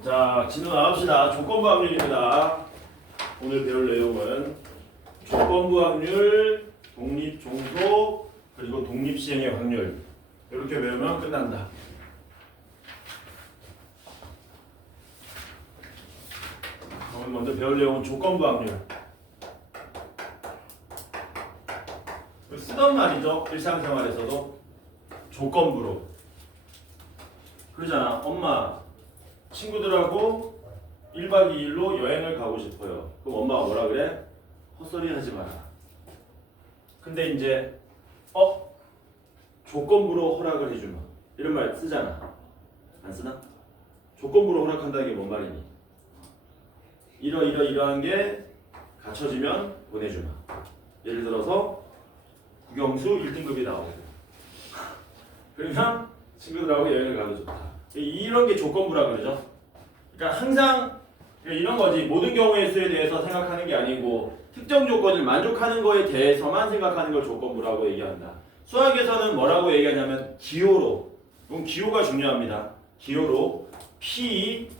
자, 진도 나갑시다. 조건부 확률입니다. 오늘 배울 내용은 조건부 확률, 독립종속, 그리고 독립시행의 확률. 이렇게 배우면 끝난다. 오늘 먼저 배울 내용은 조건부 확률. 쓰던 말이죠. 일상생활에서도 조건부로. 그러잖아. 엄마, 친구들하고 1박 2일로 여행을 가고 싶어요. 그럼 엄마가 뭐라 그래? 헛소리 하지 마라. 근데 이제 조건부로 허락을 해주마. 이런 말 쓰잖아. 안 쓰나? 조건부로 허락한다는 게 뭔 말이니? 이러한 게 갖춰지면 보내주마. 예를 들어서 국영수 1등급이 나오고 그러면 친구들하고 여행을 가도 좋다. 이런 게 조건부라 그러죠. 그러니까 항상 이런 거지. 모든 경우의 수에 대해서 생각하는 게 아니고 특정 조건을 만족하는 거에 대해서만 생각하는 걸 조건부라고 얘기한다. 수학에서는 뭐라고 얘기하냐면 기호로. 이건 기호가 중요합니다. 기호로 P,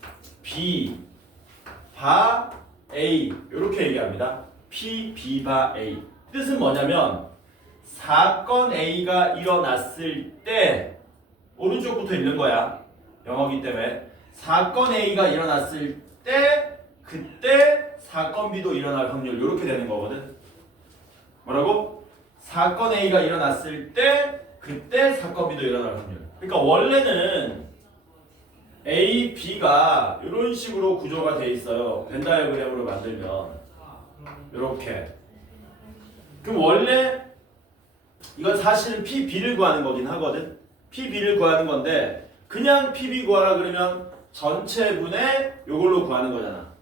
B, 바, A 이렇게 얘기합니다. P, B, 바, A. 뜻은 뭐냐면 사건 A가 일어났을 때 오른쪽부터 읽는 거야. 영어기 때문에 사건 A가 일어났을 때 그때 사건 B도 일어날 확률 이렇게 되는 거거든. 뭐라고? 사건 A가 일어났을 때 그때 사건 B도 일어날 확률. 그러니까 원래는 A, B가 이런 식으로 구조가 돼 있어요. 벤 다이어그램으로 만들면 이렇게. 그럼 원래 이건 사실은 P, B를 구하는 거긴 하거든. P, B를 구하는 건데 그냥 P, B 구하라 그러면 전체분의 요걸로 구하는 거잖아.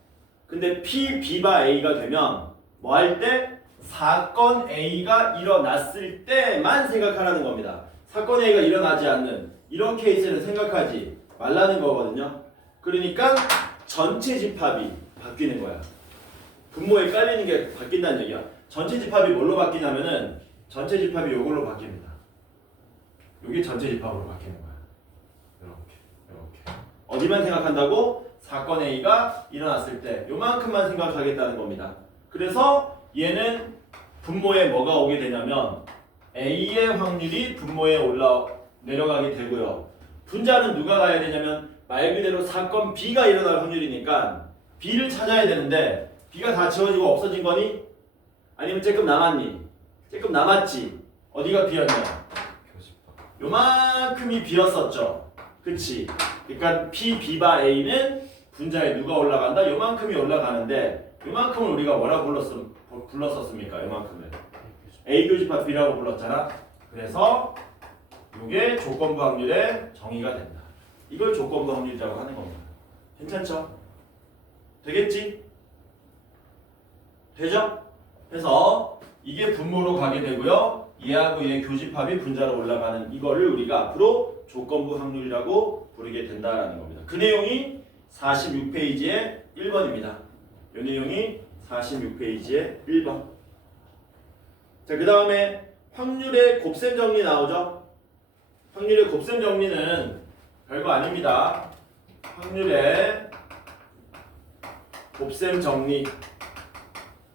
근데 P, B, 바 A가 되면 뭐 할 때? 사건 A가 일어났을 때만 생각하라는 겁니다. 사건 A가 일어나지 않는 이런 케이스는 생각하지 말라는 거거든요. 그러니까 전체 집합이 바뀌는 거야. 분모에 깔리는 게 바뀐다는 얘기야. 전체 집합이 뭘로 바뀌냐면은 전체 집합이 요걸로 바뀝니다. 요게 전체 집합으로 바뀌는 거야. 이렇게. 어디만 생각한다고? 사건 A가 일어났을 때 요만큼만 생각하겠다는 겁니다. 그래서 얘는 분모에 뭐가 오게 되냐면 A의 확률이 분모에 내려가게 되고요. 분자는 누가 가야 되냐면 말 그대로 사건 B가 일어날 확률이니까 B를 찾아야 되는데 B가 다 지워지고 없어진 거니? 아니면 조금 남았니? 조금 남았지. 어디가 비었냐? 요만큼이 비었었죠. 그치? 그러니까 P, B, 바 A는 분자에 누가 올라간다? 요만큼이 올라가는데 요만큼을 우리가 뭐라고 불렀었습니까? 요만큼을 A 교집합 B라고 불렀잖아. 그래서 이게 조건부 확률의 정의가 된다. 이걸 조건부 확률이라고 하는 겁니다. 괜찮죠? 되겠지? 되죠? 그래서 이게 분모로 가게 되고요. 얘하고 얘 교집합이 분자로 올라가는 이거를 우리가 앞으로 조건부 확률이라고 부르게 된다라는 겁니다. 그 내용이 46페이지의 1번입니다. 이 내용이 46페이지의 1번. 자, 그 다음에 확률의 곱셈 정리 나오죠? 확률의 곱셈 정리는 별거 아닙니다. 확률의 곱셈 정리.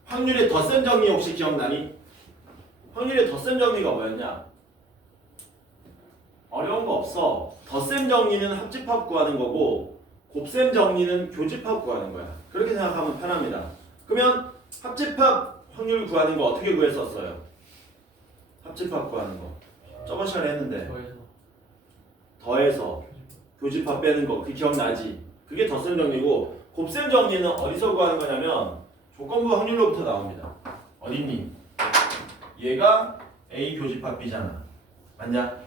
확률의 덧셈 정리 혹시 기억나니? 확률의 덧셈 정리가 뭐였냐? 어려운 거 없어. 덧셈 정리는 합집합 구하는 거고 곱셈 정리는 교집합 구하는 거야. 그렇게 생각하면 편합니다. 그러면 합집합 확률 구하는 거 어떻게 구했었어요? 합집합 구하는 거 저번 시간에 했는데 더해서 교집합 빼는 거 그 기억나지? 그게 덧셈 정리고 곱셈 정리는 어디서 구하는 거냐면 조건부 확률로부터 나옵니다. 어딨니? 얘가 A 교집합 B잖아. 맞냐?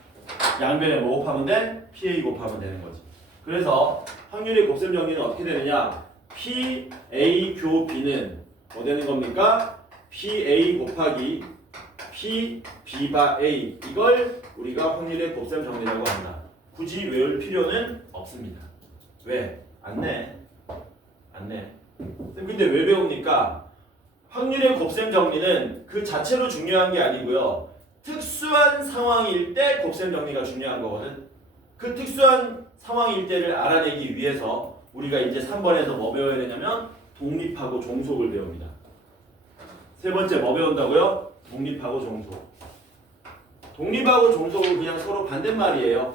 양변에 뭐 곱하면 돼? PA 곱하면 되는 거지. 그래서 확률의 곱셈 정리는 어떻게 되느냐? PA 교 B는 뭐 되는 겁니까? PA 곱하기 P, B 바 A. 이걸 우리가 확률의 곱셈 정리라고 한다. 굳이 외울 필요는 없습니다. 왜? 안 내. 근데 왜 배웁니까? 확률의 곱셈 정리는 그 자체로 중요한 게 아니고요. 특수한 상황일 때 곱셈 정리가 중요한 거거든. 그 특수한 상황일 때를 알아내기 위해서 우리가 이제 3번에서 뭐 배워야 되냐면 독립하고 종속을 배웁니다. 세 번째 뭐 배운다고요? 독립하고 종속. 독립하고 종속은 그냥 서로 반대말이에요.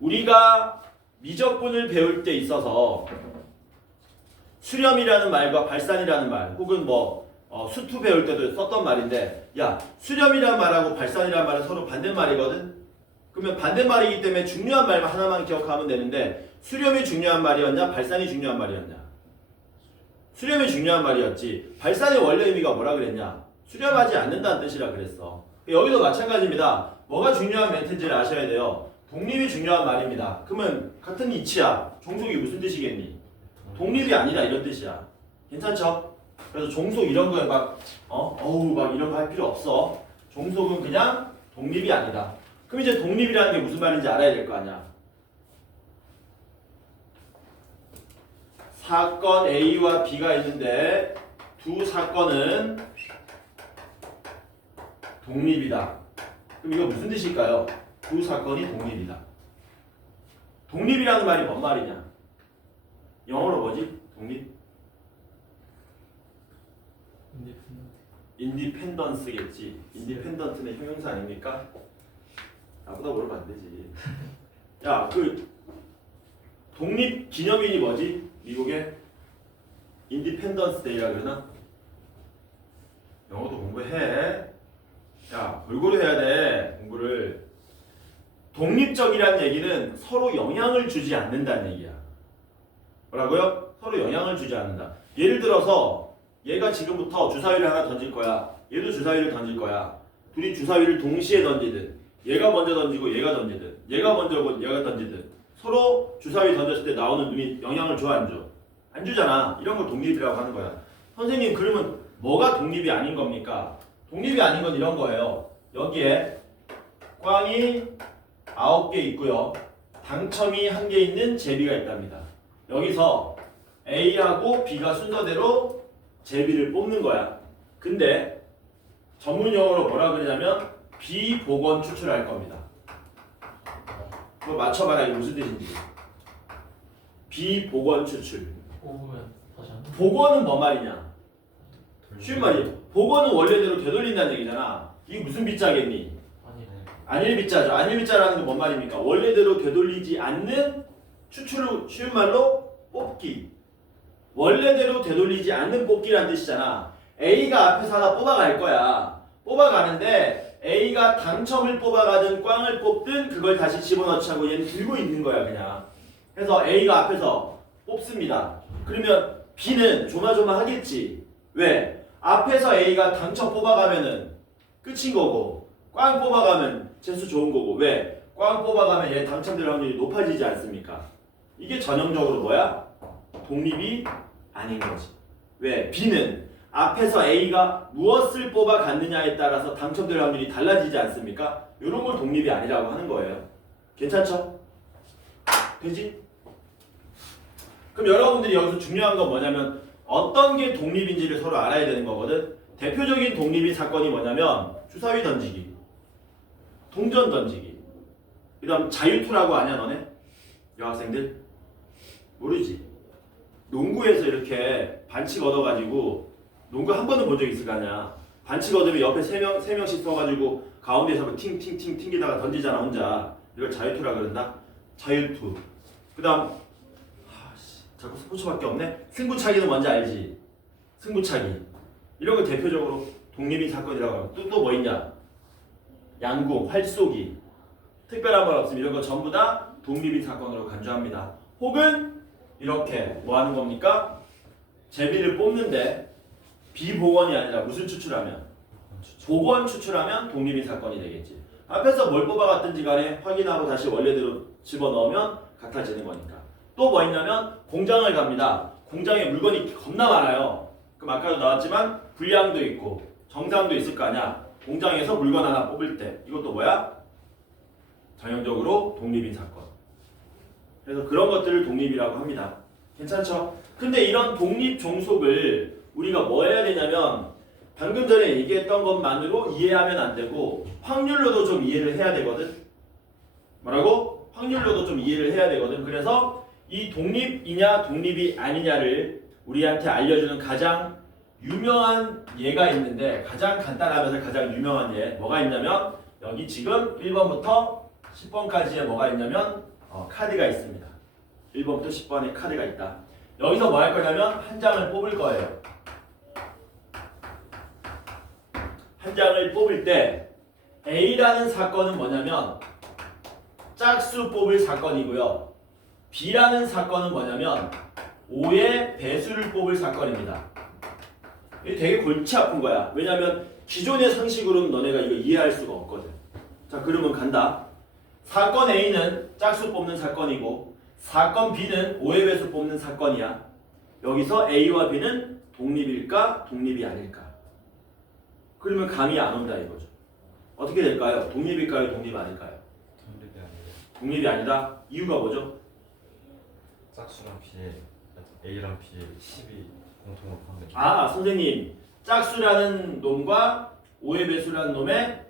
우리가 미적분을 배울 때 있어서 수렴이라는 말과 발산이라는 말 혹은 수투 배울 때도 썼던 말인데 야 수렴이란 말하고 발산이란 말은 서로 반대말이거든. 그러면 반대말이기 때문에 중요한 말만 하나만 기억하면 되는데 수렴이 중요한 말이었냐 발산이 중요한 말이었냐. 수렴이 중요한 말이었지. 발산의 원래 의미가 뭐라 그랬냐. 수렴하지 않는다는 뜻이라 그랬어. 여기도 마찬가지입니다. 뭐가 중요한 멘트인지를 아셔야 돼요. 독립이 중요한 말입니다. 그러면 같은 이치야. 종속이 무슨 뜻이겠니? 독립이 아니다 이런 뜻이야. 괜찮죠? 그래서 종속 이런 거에 막 이런 거 할 필요 없어. 종속은 그냥 독립이 아니다. 그럼 이제 독립이라는 게 무슨 말인지 알아야 될 거 아니야. 사건 A와 B가 있는데 두 사건은 독립이다. 그럼 이거 무슨 뜻일까요? 두 사건이 독립이다. 독립이라는 말이 뭔 말이냐? 영어로 뭐지? 독립? 인디펜던스겠지. 인디펜던트는 형용사 아닙니까? 나보다 모르면 안 되지. 야, 그 독립 기념일이 뭐지? 미국에 인디펜던스 데이라 그러나? 영어도 공부해. 야, 골고루 해야 돼. 공부를. 독립적이라는 얘기는 서로 영향을 주지 않는다는 얘기야. 뭐라고요? 서로 영향을 주지 않는다. 예를 들어서 얘가 지금부터 주사위를 하나 던질 거야. 얘도 주사위를 던질 거야. 둘이 주사위를 동시에 던지든 얘가 먼저 던지고 얘가 던지든 얘가 먼저고 얘가 던지든 서로 주사위 던졌을 때 나오는 눈이 영향을 줘 안 줘? 안 주잖아. 이런 걸 독립이라고 하는 거야. 선생님 그러면 뭐가 독립이 아닌 겁니까? 독립이 아닌 건 이런 거예요. 여기에 꽝이 9개 있고요. 당첨이 1개 있는 제비가 있답니다. 여기서 A하고 B가 순서대로 제비를 뽑는 거야. 근데 전문 용어로 뭐라 그러냐면 비복원 추출할 겁니다. 그거 맞춰봐라. 이게 무슨 뜻인지. 비복원 추출. 복원은 뭔 말이냐? 쉬운 말이에요. 복원은 원래대로 되돌린다는 얘기잖아. 이게 무슨 비자겠니? 안일비자죠. 안일비자라는 게 뭔 말입니까? 원래대로 되돌리지 않는 추출을 쉬운 말로 뽑기. 원래대로 되돌리지 않는 뽑기라는 뜻이잖아. A가 앞에서 하나 뽑아갈 거야. 뽑아가는데 A가 당첨을 뽑아가든 꽝을 뽑든 그걸 다시 집어넣지 않고 얘는 들고 있는 거야 그냥. 그래서 A가 앞에서 뽑습니다. 그러면 B는 조마조마하겠지. 왜? 앞에서 A가 당첨 뽑아가면은 끝인 거고 꽝 뽑아가면 재수 좋은 거고. 왜? 꽝 뽑아가면 얘 당첨될 확률이 높아지지 않습니까? 이게 전형적으로 뭐야? 독립이 아닌 거지. 왜? B는 앞에서 A가 무엇을 뽑아갔느냐에 따라서 당첨될 확률이 달라지지 않습니까? 이런 걸 독립이 아니라고 하는 거예요. 괜찮죠? 되지? 그럼 여러분들이 여기서 중요한 건 뭐냐면 어떤 게 독립인지를 서로 알아야 되는 거거든. 대표적인 독립인 사건이 뭐냐면 주사위 던지기, 동전 던지기, 그 다음 자유투라고 아냐 너네? 여학생들? 모르지? 농구에서 이렇게 반칙 얻어가지고 농구 한 번은 본 적 있을 거 아니야. 반칙 얻으면 옆에 세 명씩 서가지고 가운데서 팅팅팅 튕기다가 던지잖아 혼자. 이걸 자유투라 그런다? 자유투. 그 다음 자꾸 스포츠밖에 없네? 승부차기는 뭔지 알지? 승부차기. 이런 거 대표적으로 독립인 사건이라고 하고 또 뭐 있냐? 양궁, 활쏘기. 특별한 건 없으면 이런 거 전부 다 독립인 사건으로 간주합니다. 혹은 이렇게 뭐 하는 겁니까? 제비를 뽑는데 비복원이 아니라 무슨 추출하면? 복원 추출하면 독립인 사건이 되겠지. 앞에서 뭘 뽑아갔든지 간에 확인하고 다시 원래대로 집어넣으면 같아지는 거니까. 또 뭐 있냐면 공장을 갑니다. 공장에 물건이 겁나 많아요. 그럼 아까도 나왔지만 불량도 있고 정상도 있을 거 아니야. 공장에서 물건 하나 뽑을 때 이것도 뭐야? 전형적으로 독립인 사건. 그래서 그런 것들을 독립이라고 합니다. 괜찮죠? 근데 이런 독립 종속을 우리가 뭐 해야 되냐면 방금 전에 얘기했던 것만으로 이해하면 안 되고 확률로도 좀 이해를 해야 되거든. 뭐라고? 확률로도 좀 이해를 해야 되거든. 그래서 이 독립이냐 독립이 아니냐를 우리한테 알려주는 가장 유명한 예가 있는데 가장 간단하면서 가장 유명한 예 뭐가 있냐면 여기 지금 1번부터 10번까지에 뭐가 있냐면 카드가 있습니다. 1번부터 10번에 카드가 있다. 여기서 뭐 할 거냐면 한 장을 뽑을 거예요. 한 장을 뽑을 때 A라는 사건은 뭐냐면 짝수 뽑을 사건이고요. B라는 사건은 뭐냐면 5의 배수를 뽑을 사건입니다. 이게 되게 골치 아픈 거야. 왜냐면 기존의 상식으로는 너네가 이거 이해할 수가 없거든. 자, 그러면 간다. 사건 A는 짝수 뽑는 사건이고 사건 B는 5의 배수 뽑는 사건이야. 여기서 A와 B는 독립일까 독립이 아닐까? 그러면 감이 안 온다 이거죠. 어떻게 될까요? 독립일까요 독립 아닐까요? 독립이 아니에요. 독립이 아니다. 이유가 뭐죠? 짝수랑 B에 A랑 B에 10이 공통으로 포함되죠. 아, 선생님. 짝수라는 놈과 5의 배수라는 놈에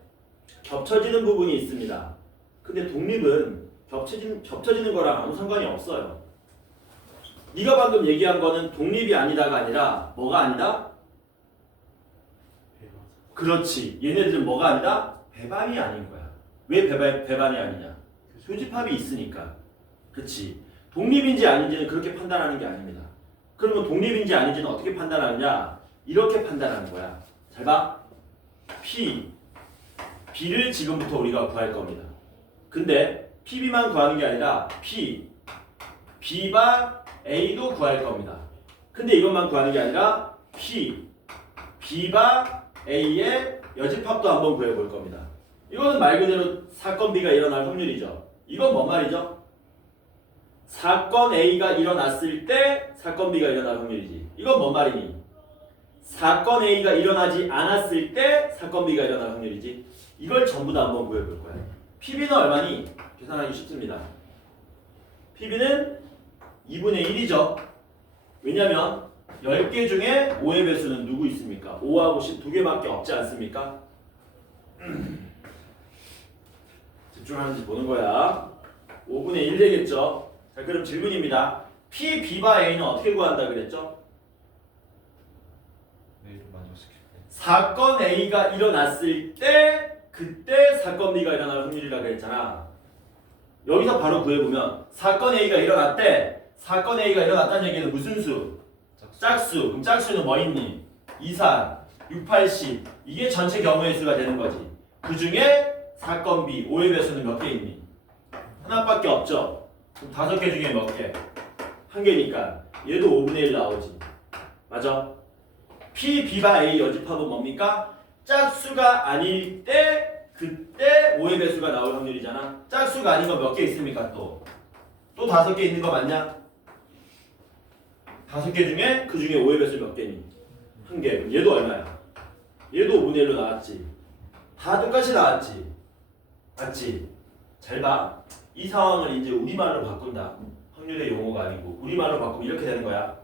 겹쳐지는 부분이 있습니다. 근데 독립은 겹쳐지는 거랑 아무 상관이 없어요. 네가 방금 얘기한 거는 독립이 아니다가 아니라 뭐가 아니다? 그렇지. 얘네들은 뭐가 아니다? 배반이 아닌 거야. 왜 배반이 아니냐? 교집합이 있으니까. 그치. 독립인지 아닌지는 그렇게 판단하는 게 아닙니다. 그러면 독립인지 아닌지는 어떻게 판단하느냐? 이렇게 판단하는 거야. 잘 봐. B를 지금부터 우리가 구할 겁니다. 근데 PB만 구하는 게 아니라 B바 A도 구할 겁니다. 근데 이것만 구하는 게 아니라 B바 A의 여집합도 한번 구해볼 겁니다. 이거는 말 그대로 사건 B가 일어날 확률이죠. 이건 뭔 말이죠? 사건 A가 일어났을 때 사건 B가 일어날 확률이지. 이건 뭔 말이니? 사건 A가 일어나지 않았을 때 사건 B가 일어날 확률이지. 이걸 전부 다 한번 구해볼 거야. PB는 얼마니? 계산하기 쉽습니다. PB는 2분의 1이죠. 왜냐면 10개 중에 5의 배수는 누구 있습니까? 5하고 10 두 개밖에 없지 않습니까? 집중하는지 보는 거야. 5분의 1 되겠죠. 자, 그럼 질문입니다. P, B바 A는 어떻게 구한다 그랬죠? A를 만족시킬 때. 사건 A가 일어났을 때 그때 사건 B가 일어날 확률이라고 그랬잖아. 여기서 바로 구해보면 사건 A가 일어났대. 사건 A가 일어났다는 얘기는 무슨 수? 짝수. 그럼 짝수는 뭐 있니? 2, 4, 6, 8, 10. 이게 전체 경우의 수가 되는 거지. 그 중에 사건 B, 5의 배수는 몇 개 있니? 하나밖에 없죠. 그럼 5개 중에 몇 개? 한 개니까 얘도 5분의 1 나오지. 맞아? P, B바 A 여집합은 뭡니까? 짝수가 아닐 때 그때 5의 배수가 나올 확률이잖아. 짝수가 아닌 거 몇 개 있습니까? 또 5개 있는 거 맞냐? 5개 중에 그 중에 5의 배수 몇 개니? 한 개. 그럼 얘도 얼마야? 얘도 5분의 1로 나왔지. 다 똑같이 나왔지. 맞지? 잘 봐. 이 상황을 이제 우리말로 바꾼다. 확률의 용어가 아니고 우리말로 바꾸면 이렇게 되는 거야.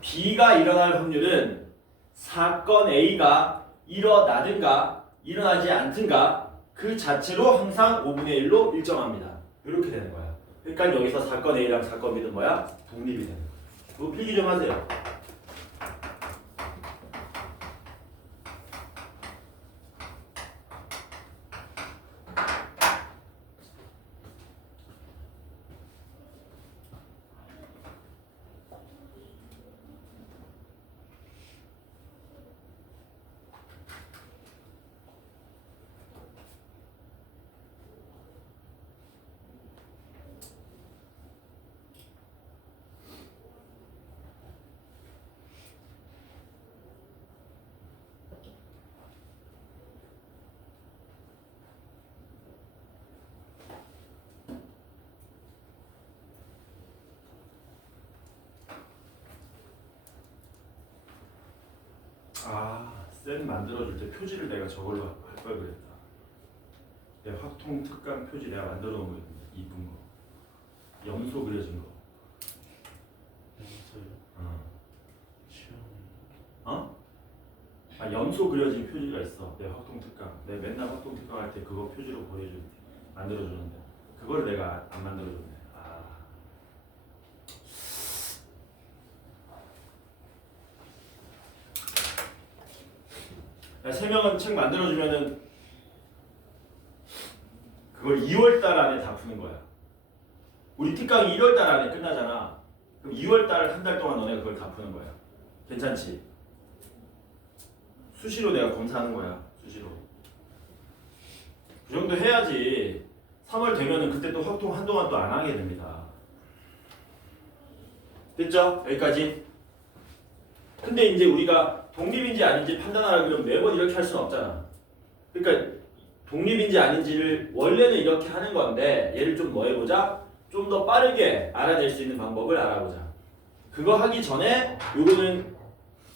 B가 일어날 확률은 사건 A가 일어나든가 일어나지 않든가 그 자체로 항상 5분의 1로 일정합니다. 이렇게 되는 거야. 그러니까 여기서 사건 A랑 사건 B는 뭐야? 독립이 되는 거야. 이거 필기 좀 하세요. 쌤 만들어줄 때 표지를 내가 저걸로 할 걸 그랬다. 내 확통 특강 표지 내가 만들어 놓은 거 있는데 이쁜 거. 염소 그려진 거. 어? 아, 염소 그려진 표지가 있어. 내 확통 특강. 내 맨날 확통 특강 할 때 그거 표지로 보여줄 만들어 주는데 그걸 내가 안 만들어줬네. 아. 야, 3명은 책 만들어주면은 그걸 2월달 안에 다 푸는 거야. 우리 특강이 1월달 안에 끝나잖아. 그럼 2월달 한 달 동안 너네가 그걸 다 푸는 거야. 괜찮지? 수시로 내가 검사하는 거야. 수시로. 그 정도 해야지 3월 되면은 그때 또 확통 한동안 또 안 하게 됩니다. 됐죠? 여기까지. 근데 이제 우리가 독립인지 아닌지 판단하라 그러면 매번 이렇게 할 수는 없잖아. 그러니까 독립인지 아닌지를 원래는 이렇게 하는 건데 얘를 좀 뭐 해보자? 좀 더 빠르게 알아낼 수 있는 방법을 알아보자. 그거 하기 전에 요거는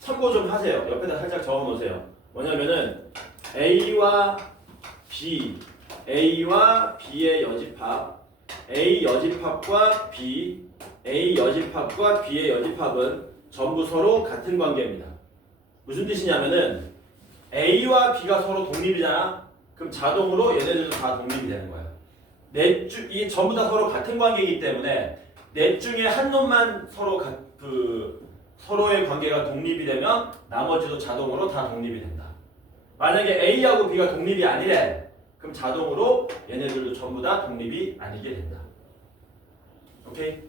참고 좀 하세요. 옆에다 살짝 적어 놓으세요. 뭐냐면은 A와 B, A와 B의 여집합, A 여집합과 B, A 여집합과 B의 여집합은 전부 서로 같은 관계입니다. 무슨 뜻이냐면은 A와 B가 서로 독립이잖아. 그럼 자동으로 얘네들도 다 독립이 되는 거야. 이게 전부 다 서로 같은 관계이기 때문에 넷 중에 한 놈만 서로의 관계가 독립이 되면 나머지도 자동으로 다 독립이 된다. 만약에 A하고 B가 독립이 아니래. 그럼 자동으로 얘네들도 전부 다 독립이 아니게 된다. 오케이?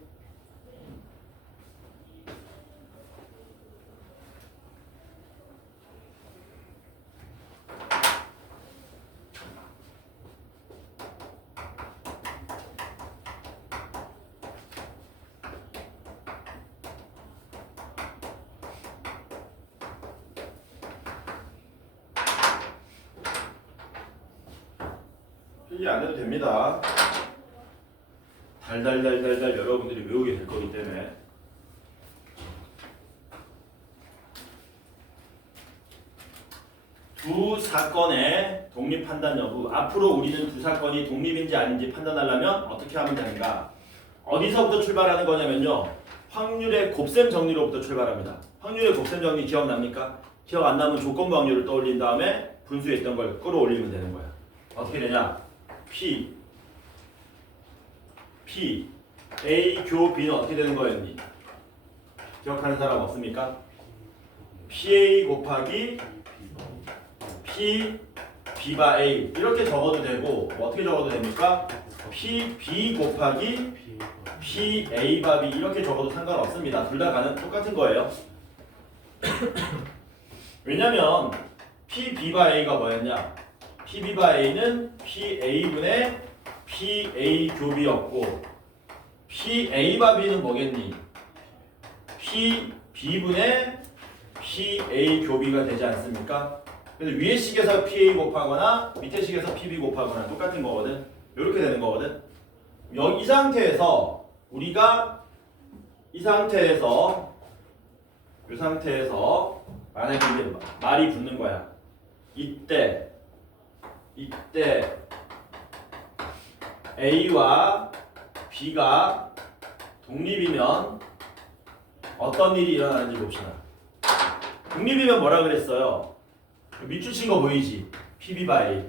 필기 안 해도 됩니다. 달달달달달 여러분들이 외우게 될 거기 때문에. 두 사건의 독립 판단 여부. 앞으로 우리는 두 사건이 독립인지 아닌지 판단하려면 어떻게 하면 되는가? 어디서부터 출발하는 거냐면요. 확률의 곱셈 정리로부터 출발합니다. 확률의 곱셈 정리 기억납니까? 기억 안 나면 조건부 확률을 떠올린 다음에 분수에 있던 걸 끌어올리면 되는 거야. 어떻게 되냐? P A 교 B는 어떻게 되는 거였니? 기억하는 사람 없습니까? PA 곱하기 P B바 A 이렇게 적어도 되고 어떻게 적어도 됩니까? PB 곱하기 PA 바 B 이렇게 적어도 상관없습니다. 둘 다 똑같은 거예요. 왜냐면 PB바 A가 뭐였냐? PB바 A는 PA분의 PA 교비였고 PA바 B는 뭐겠니? PB분의 PA 교비가 되지 않습니까? 그래서 위에 식에서 PA 곱하거나 밑에 식에서 PB 곱하거나 똑같은 거거든. 이렇게 되는 거거든. 이 상태에서 우리가 이 상태에서 만약에 이제 말이 붙는 거야. 이때 A와 B가 독립이면 어떤 일이 일어나는지 봅시다. 독립이면 뭐라 그랬어요? 밑줄 친 거 보이지? PB바 A.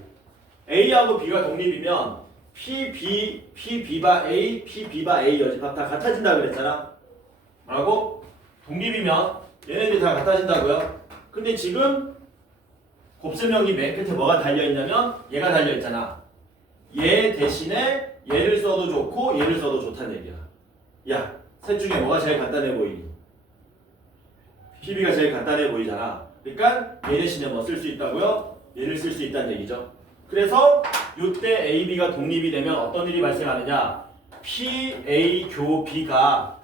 A하고 B가 독립이면 PB바 A, PB바 A 여집합 다 같아진다 그랬잖아. 뭐라고? 독립이면 얘네들이 다 같아진다고요? 근데 지금 곱셈형이 맨 끝에 뭐가 달려있냐면 얘가 달려있잖아. 얘 대신에 얘를 써도 좋고 얘를 써도 좋다는 얘기야. 야, 셋 중에 뭐가 제일 간단해 보이니? PB가 제일 간단해 보이잖아. 그러니까 얘 대신에 뭐 쓸 수 있다고요? 얘를 쓸 수 있다는 얘기죠. 그래서 이때 A, B가 독립이 되면 어떤 일이 발생하느냐? PA 교 B가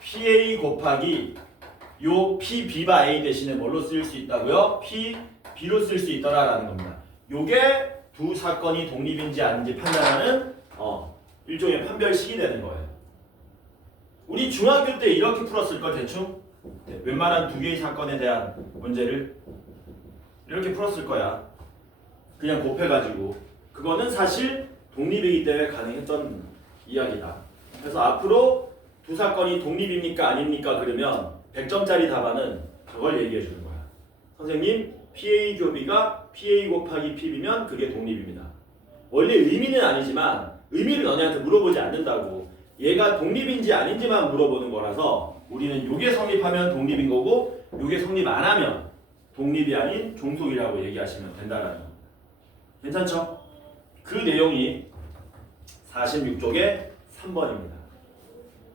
PA 곱하기 요 PB바 A 대신에 뭘로 쓸 수 있다고요? B로 쓸 수 있더라라는 겁니다. 요게 두 사건이 독립인지 아닌지 판단하는 일종의 판별식이 되는 거예요. 우리 중학교 때 이렇게 풀었을 걸 대충 웬만한 두 개의 사건에 대한 문제를 이렇게 풀었을 거야. 그냥 곱해가지고 그거는 사실 독립이기 때문에 가능했던 이야기다. 그래서 앞으로 두 사건이 독립입니까 아닙니까 그러면 100점짜리 답안은 저걸 얘기해 주는 거야. 선생님 PA 교비가 PA 곱하기 PB면 그게 독립입니다. 원래 의미는 아니지만 의미를 너네한테 물어보지 않는다고. 얘가 독립인지 아닌지만 물어보는 거라서 우리는 요게 성립하면 독립인 거고 요게 성립 안 하면 독립이 아닌 종속이라고 얘기하시면 된다라는 거. 괜찮죠? 그 내용이 46쪽의 3번입니다.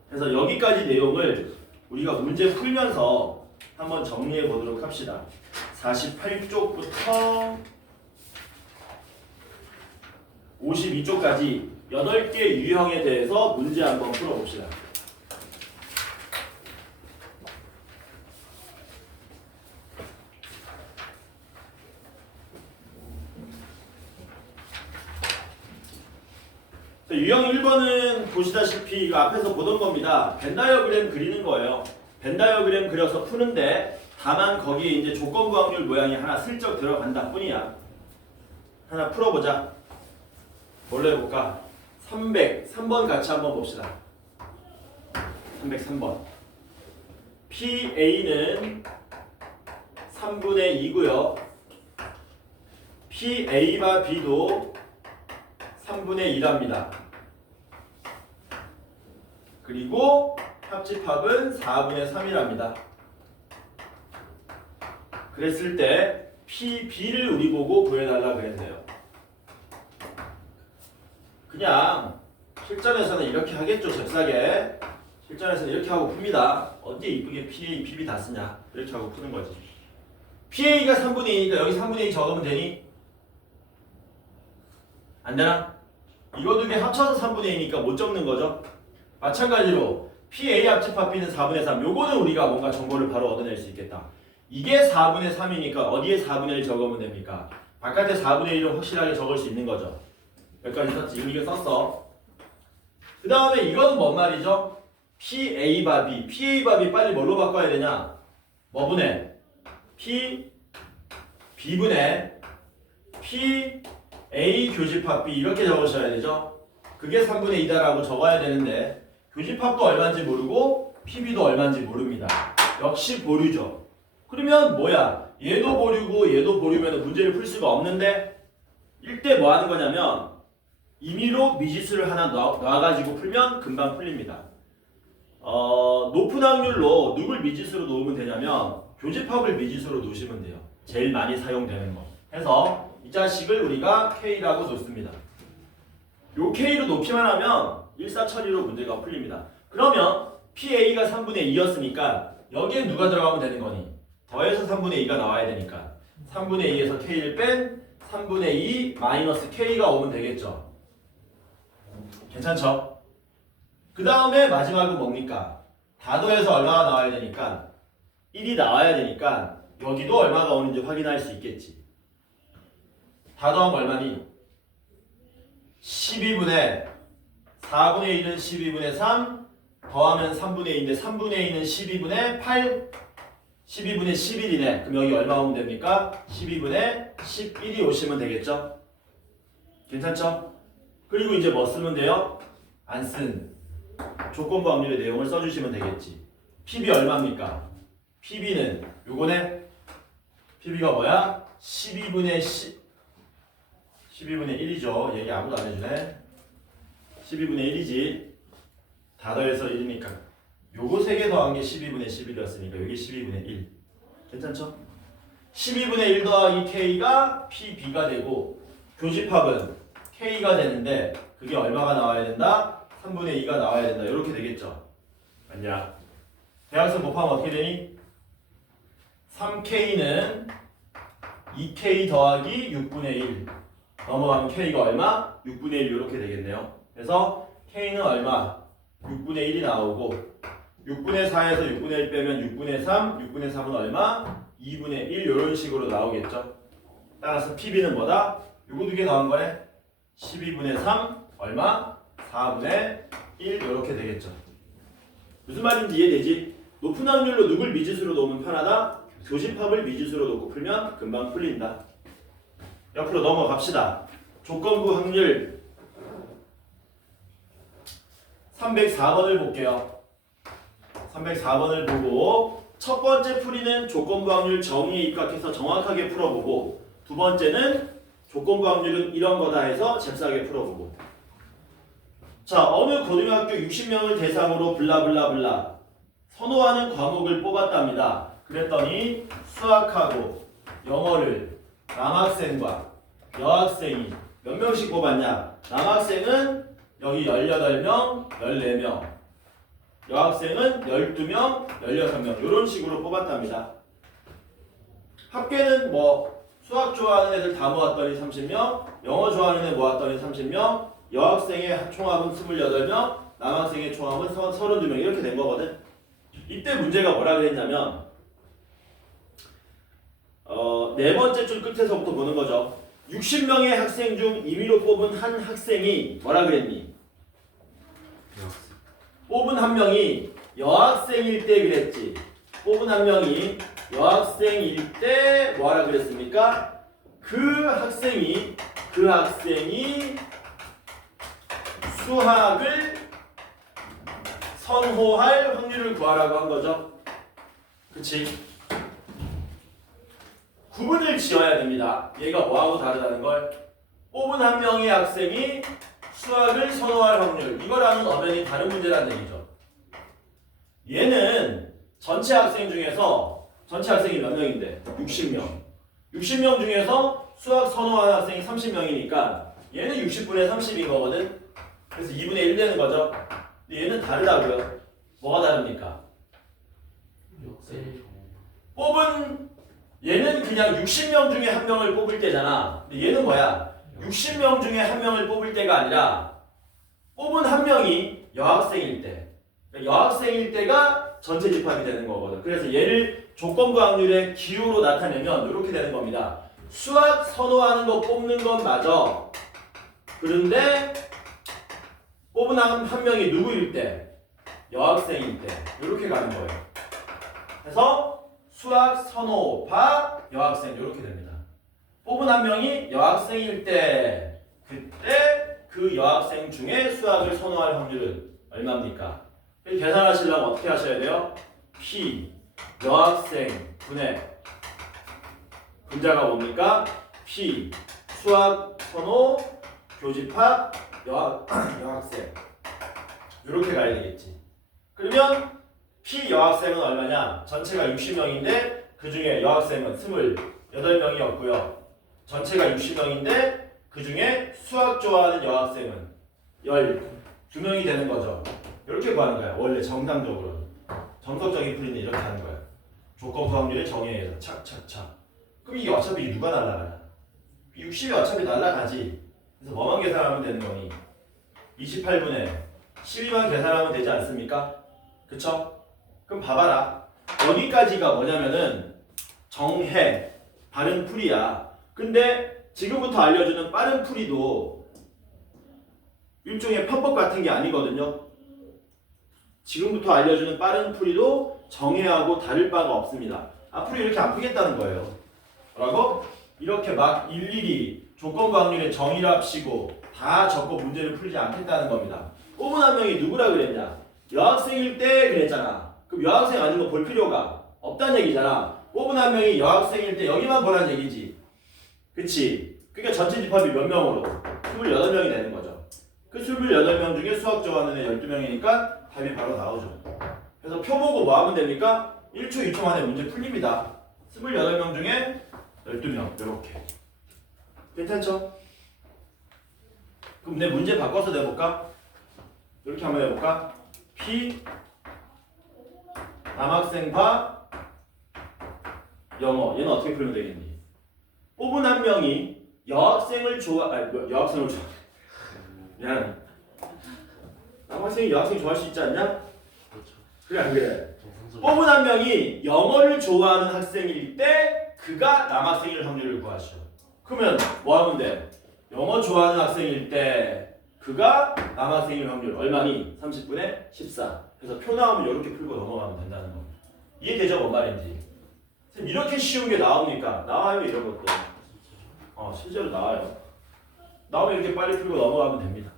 그래서 여기까지 내용을 우리가 문제 풀면서 한번 정리해 보도록 합시다. 48쪽부터 52쪽까지 8개 유형에 대해서 문제 한번 풀어봅시다. 유형 1번은 보시다시피 이거 앞에서 보던 겁니다. 벤 다이어그램 그리는 거예요. 벤 다이어그램 그려서 푸는데 다만 거기에 이제 조건부 확률 모양이 하나 슬쩍 들어간다 뿐이야. 하나 풀어보자. 뭘로 해볼까? 303번 같이 한번 봅시다. 303번. PA는 3분의 2고요. PA와 B도 3분의 1합니다. 그리고 합집합은 4분의 3이랍니다. 그랬을 때 PB를 우리 보고 구해달라 그랬네요. 그냥 실전에서는 이렇게 하겠죠. 잽싸게. 실전에서는 이렇게 하고 풉니다. 언제 이쁘게 PA, PB 다 쓰냐. 이렇게 하고 푸는 거지. PA가 3분의 2니까 여기 3분의 2 적으면 되니? 안 되나? 이거 두 개 합쳐서 3분의 2니까 못 적는 거죠. 마찬가지로 PA 합집합 B는 4분의 3. 요거는 우리가 뭔가 정보를 바로 얻어낼 수 있겠다. 이게 4분의 3이니까 어디에 4분의 1 적으면 됩니까? 바깥에 4분의 1은 확실하게 적을 수 있는 거죠. 여기까지 썼지. 이거 썼어. 그 다음에 이건 뭔 말이죠? PA바 B. PA바 B 빨리 뭘로 바꿔야 되냐? 뭐분의? B분의 PA 교집합 B 이렇게 적으셔야 되죠? 그게 3분의 2다라고 적어야 되는데 교집합도 얼마인지 모르고 PB도 얼마인지 모릅니다. 역시 보류죠. 그러면 뭐야? 얘도 보류고 얘도 보류면 문제를 풀 수가 없는데 이때 뭐 하는 거냐면 임의로 미지수를 하나 놔가지고 풀면 금방 풀립니다. 높은 확률로 누굴 미지수로 놓으면 되냐면 교집합을 미지수로 놓으시면 돼요. 제일 많이 사용되는 거. 해서 이 자식을 우리가 K라고 놓습니다. 요 K로 놓기만 하면 일사천리로 문제가 풀립니다. 그러면 PA가 3분의 2였으니까 여기에 누가 들어가면 되는 거니? 더해서 3분의 2가 나와야 되니까 3분의 2에서 K를 뺀 3분의 2 마이너스 K가 오면 되겠죠. 괜찮죠? 그 다음에 마지막은 뭡니까? 다 더해서 얼마가 나와야 되니까 1이 나와야 되니까 여기도 얼마가 오는지 확인할 수 있겠지. 다 더하면 얼마니? 12분의 4분의 1은 12분의 3 더하면 3분의 2인데 3분의 2는 12분의 8 12분의 11이네. 그럼 여기 얼마 오면 됩니까? 12분의 11이 오시면 되겠죠? 괜찮죠? 그리고 이제 뭐 쓰면 돼요? 안 쓴 조건부 확률의 내용을 써주시면 되겠지. PB 얼마입니까? PB는 요거네. PB가 뭐야? 12분의 1이죠. 얘기 아무도 안 해주네. 12분의 1이지. 다 더해서 1이니까 요거 3개 더한 게 12분의 11이었으니까 여기 12분의 1. 괜찮죠? 12분의 1 더하기 K가 PB가 되고 교집합은 K가 되는데 그게 얼마가 나와야 된다? 3분의 2가 나와야 된다. 이렇게 되겠죠? 아니야. 대각선 곱하면 어떻게 되니? 3K는 2K 더하기 6분의 1 넘어가면 K가 얼마? 6분의 1 이렇게 되겠네요. 그래서 K는 얼마? 6분의 1이 나오고 6분의 4에서 6분의 1 빼면 6분의 3, 6분의 3은 얼마? 2분의 1 이런 식으로 나오겠죠. 따라서 PB는 뭐다? 요거 두 개 더한 거네. 12분의 3 얼마? 4분의 1 이렇게 되겠죠. 무슨 말인지 이해되지? 높은 확률로 누굴 미지수로 놓으면 편하다? 교집합을 미지수로 놓고 풀면 금방 풀린다. 옆으로 넘어갑시다. 조건부 확률 304번을 볼게요. 304번을 보고 첫 번째 풀이는 조건부 확률 정의에 입각해서 정확하게 풀어보고 두 번째는 조건부 확률은 이런 거다 해서 잽싸게 풀어보고 자, 어느 고등학교 60명을 대상으로 블라블라블라 선호하는 과목을 뽑았답니다. 그랬더니 수학하고 영어를 남학생과 여학생이 몇 명씩 뽑았냐? 남학생은 여기 18명, 14명, 여학생은 12명, 16명 이런 식으로 뽑았답니다. 합계는 뭐 수학 좋아하는 애들 다 모았더니 30명, 영어 좋아하는 애 모았더니 30명, 여학생의 총합은 28명, 남학생의 총합은 32명 이렇게 된 거거든. 이때 문제가 뭐라 그랬냐면 네 번째 줄 끝에서부터 보는 거죠. 60명의 학생 중 임의로 뽑은 한 학생이 뭐라 그랬니? 여학생. 뽑은 한 명이 여학생일 때 그랬지. 뽑은 한 명이 여학생일 때 뭐하라 그랬습니까? 그 학생이 수학을 선호할 확률을 구하라고 한 거죠. 그치? 구분을 지어야 됩니다. 얘가 뭐하고 다르다는 걸. 뽑은 한 명의 학생이 수학을 선호할 확률. 이거랑은 엄연히 다른 문제라는 얘기죠. 얘는 전체 학생 중에서 전체 학생이 몇 명인데? 60명. 60명 중에서 수학 선호하는 학생이 30명이니까 얘는 60분의 30인 거거든. 그래서 2분의 1 되는 거죠. 근데 얘는 다르다고요. 뭐가 다릅니까? 뽑은 얘는 그냥 60명 중에 한 명을 뽑을 때잖아. 근데 얘는 뭐야? 60명 중에 한 명을 뽑을 때가 아니라 뽑은 한 명이 여학생일 때. 그러니까 여학생일 때가 전체 집합이 되는 거거든. 그래서 얘를 조건부 확률의 기호로 나타내면 이렇게 되는 겁니다. 수학 선호하는 거 뽑는 건 맞아. 그런데 뽑은 한 명이 누구일 때? 여학생일 때. 이렇게 가는 거예요. 그래서 수학 선호파 여학생 이렇게 됩니다. 뽑은 한 명이 여학생일 때 그때 그 여학생 중에 수학을 선호할 확률은 얼마입니까? 계산하시려면 어떻게 하셔야 돼요? P 여학생 분의 분자가 뭡니까? P 수학 선호 교집합 여학생 이렇게 가야 되겠지. 그러면 P 여학생은 얼마냐? 전체가 60명인데 그 중에 여학생은 28명이었고요. 전체가 60명인데 그 중에 수학 좋아하는 여학생은 12명이 되는 거죠. 이렇게 구하는 거야. 원래 정상적으로는. 정석적인 풀이는 이렇게 하는 거야. 조건부 확률의 정의에 의해서 착착착. 그럼 이게 어차피 누가 날아가냐? 60이 어차피 날아가지. 그래서 뭐만 계산하면 되는 거니? 28분의 12만 계산하면 되지 않습니까? 그쵸? 그럼 봐봐라. 여기까지가 뭐냐면은 정해, 바른 풀이야. 근데 지금부터 알려주는 빠른 풀이도 일종의 편법 같은 게 아니거든요. 지금부터 알려주는 빠른 풀이도 정해하고 다를 바가 없습니다. 앞으로 이렇게 안 풀겠다는 거예요. 뭐라고? 이렇게 막 일일이 조건부 확률의 정의를 합시고 다 적고 문제를 풀지 않겠다는 겁니다. 뽑은 한 명이 누구라 그랬냐? 여학생일 때 그랬잖아. 그럼 여학생 아닌 거 볼 필요가 없다는 얘기잖아. 뽑은 한 명이 여학생일 때 여기만 보라는 얘기지. 그치? 그러니까 전체 집합이 몇 명으로? 28명이 되는 거죠. 그 28명 중에 수학 좋아하는 애 12명이니까 답이 바로 나오죠. 그래서 표 보고 뭐 하면 됩니까? 1초, 2초 만에 문제 풀립니다. 28명 중에 12명 이렇게. 괜찮죠? 그럼 내 문제 바꿔서 내볼까? 이렇게 한번 해볼까? P 남학생과 영어 얘는 어떻게 풀면 되겠니? 뽑은 한 명이 여학생을 여학생을 좋아. 미안. 남학생이 여학생 좋아할 수 있지 않냐? 그렇죠. 그래 안 그래? 정상적으로. 뽑은 한 명이 영어를 좋아하는 학생일 때 그가 남학생일 확률을 구하시오. 그러면 뭐 하면 돼? 영어 좋아하는 학생일 때 그가 남학생일 확률 얼마니? 30분의 14. 그래서 표 나오면 이렇게 풀고 넘어가면 된다는 거. 이해되죠? 뭔 말인지. 이렇게 쉬운 게 나옵니까? 나와요 이런 것도. 실제로 나와요. 나오면 이렇게 빨리 풀고 넘어가면 됩니다.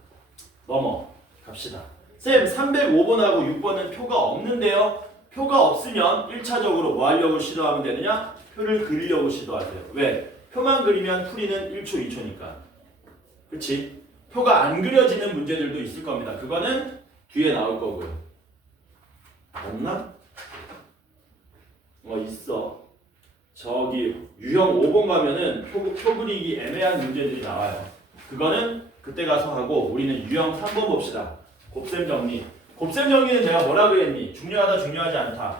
갑시다. 쌤 305번하고 6번은 표가 없는데요. 표가 없으면 1차적으로 뭐 하려고 시도하면 되느냐? 표를 그리려고 시도하세요. 왜? 표만 그리면 풀이는 1초, 2초니까. 그치? 표가 안 그려지는 문제들도 있을 겁니다. 그거는 뒤에 나올 거고요. 없나? 있어. 저기 유형 5번 가면은 표 그리기 애매한 문제들이 나와요. 그거는 그때 가서 하고 우리는 유형 3번 봅시다. 곱셈 정리. 곱셈 정리는 내가 뭐라 그랬니? 중요하다 중요하지 않다.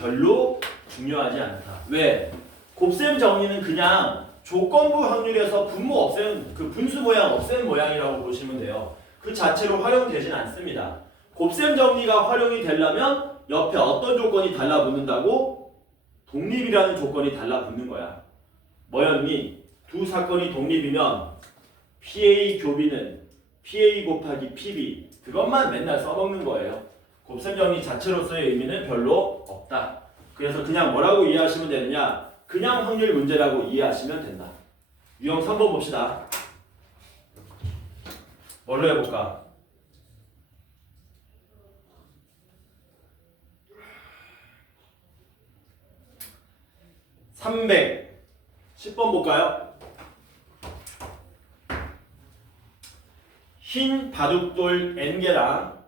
별로 중요하지 않다. 왜? 곱셈 정리는 그냥 조건부 확률에서 분모 없앤 그 분수 모양 없앤 모양이라고 보시면 돼요. 그 자체로 활용되진 않습니다. 곱셈 정리가 활용이 되려면 옆에 어떤 조건이 달라붙는다고? 독립이라는 조건이 달라붙는 거야. 뭐였니? 두 사건이 독립이면 PA 교비는 PA 곱하기 PB 그것만 맨날 써먹는 거예요. 곱셈 정리 자체로서의 의미는 별로 없다. 그래서 그냥 뭐라고 이해하시면 되느냐? 그냥 확률 문제라고 이해하시면 된다. 유형 3번 봅시다. 뭘로 해볼까? 10번 볼까요? 흰 바둑돌 N개랑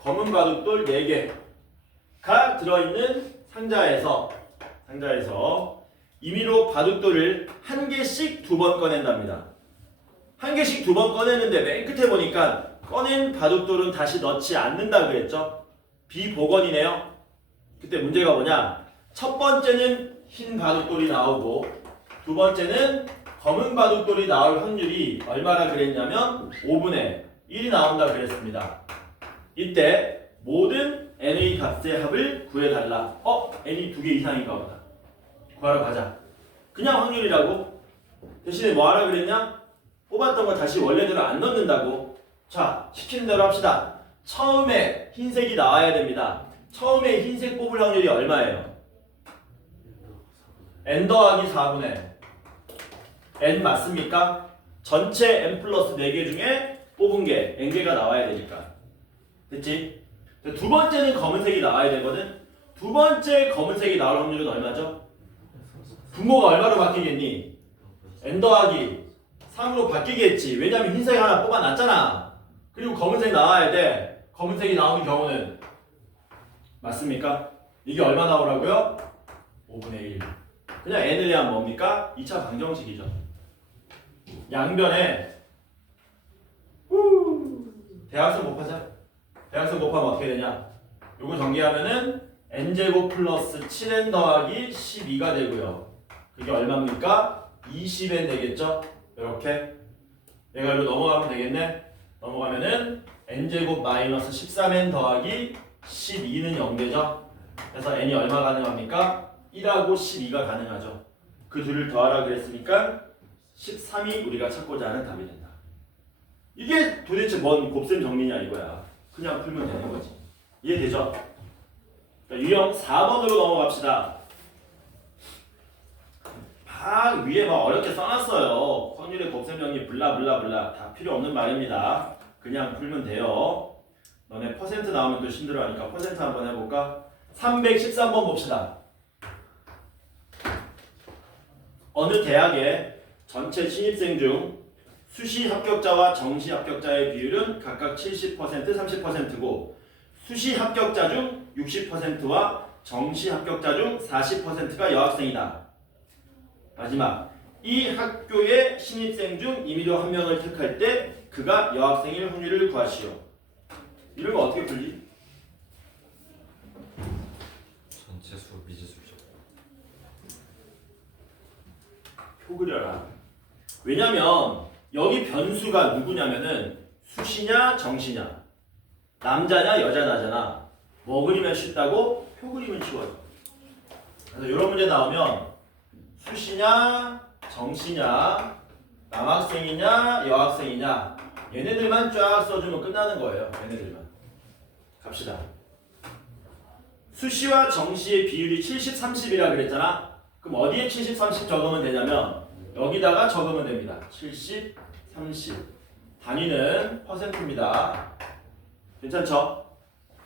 검은 바둑돌 4개가 들어있는 상자에서 임의로 바둑돌을 한 개씩 2번 꺼낸답니다. 한 개씩 2번 꺼내는데 맨 끝에 보니까 꺼낸 바둑돌은 다시 넣지 않는다 그랬죠? 비복원이네요. 그때 문제가 뭐냐? 첫 번째는 흰 바둑돌이 나오고 두 번째는 검은 바둑돌이 나올 확률이 얼마나 그랬냐면 5분의 1이 나온다 그랬습니다. 이때 모든 n의 값의 합을 구해달라. n이 2개 이상인가 보다. 구하러 가자. 그냥 확률이라고? 대신에 뭐 하라 그랬냐? 뽑았던 거 다시 원래대로 안 넣는다고. 자, 시키는 대로 합시다. 처음에 흰색이 나와야 됩니다. 처음에 흰색 뽑을 확률이 얼마예요? n 더하기 4분의 n 맞습니까? 전체 n 플러스 4개 중에 뽑은 게 n개가 나와야 되니까. 됐지? 두 번째는 검은색이 나와야 되거든? 두 번째 검은색이 나올 확률은 얼마죠? 분모가 얼마로 바뀌겠니? n 더하기 3으로 바뀌겠지. 왜냐면 흰색 하나 뽑아놨잖아. 그리고 검은색 나와야 돼. 검은색이 나오는 경우는 맞습니까? 이게 얼마 나오라고요? 5분의 1. 그냥 n을 대한 뭡니까? 2차 방정식이죠. 양변에 대각선 곱하자. 대각선 곱하면 어떻게 되냐? 요거 전개하면은 n제곱 플러스 7n 더하기 12가 되고요. 그게 얼마입니까? 20n 되겠죠? 이렇게 얘가 이리로 넘어가면 되겠네. 넘어가면은 n제곱 마이너스 13n 더하기 12는 0되죠? 그래서 n이 얼마 가능합니까? 1하고 12가 가능하죠. 그 둘을 더하라 그랬으니까 13이 우리가 찾고자 하는 답이 된다. 이게 도대체 뭔 곱셈 정리냐 이거야. 그냥 풀면 되는 거지. 이해되죠? 그러니까 유형 4번으로 넘어갑시다. 막 위에 막 어렵게 써놨어요. 확률의 곱셈 정리 블라블라블라 다 필요 없는 말입니다. 그냥 풀면 돼요. 너네 퍼센트 나오면 또 힘들어하니까 퍼센트 한번 해볼까? 313번 봅시다. 어느 대학의 전체 신입생 중 수시 합격자와 정시 합격자의 비율은 각각 70%, 30%고 수시 합격자 중 60%와 정시 합격자 중 40%가 여학생이다. 마지막, 이 학교의 신입생 중 임의로 한 명을 택할 때 그가 여학생일 확률을 구하시오. 이런 거 어떻게 풀지? 전체 수 미지수죠. 표 그려라. 왜냐면 여기 변수가 누구냐면은 수시냐 정시냐 남자냐 여자냐잖아. 뭐 그리면 쉽다고? 표 그리면 쉬워요. 그래서 이런 문제 나오면 수시냐 정시냐 남학생이냐 여학생이냐 얘네들만 쫙 써주면 끝나는 거예요. 얘네들만. 갑시다. 수시와 정시의 비율이 70, 30이라 그랬잖아. 그럼 어디에 70, 30 적으면 되냐면 여기다가 적으면 됩니다. 70, 30. 단위는 퍼센트입니다. 괜찮죠?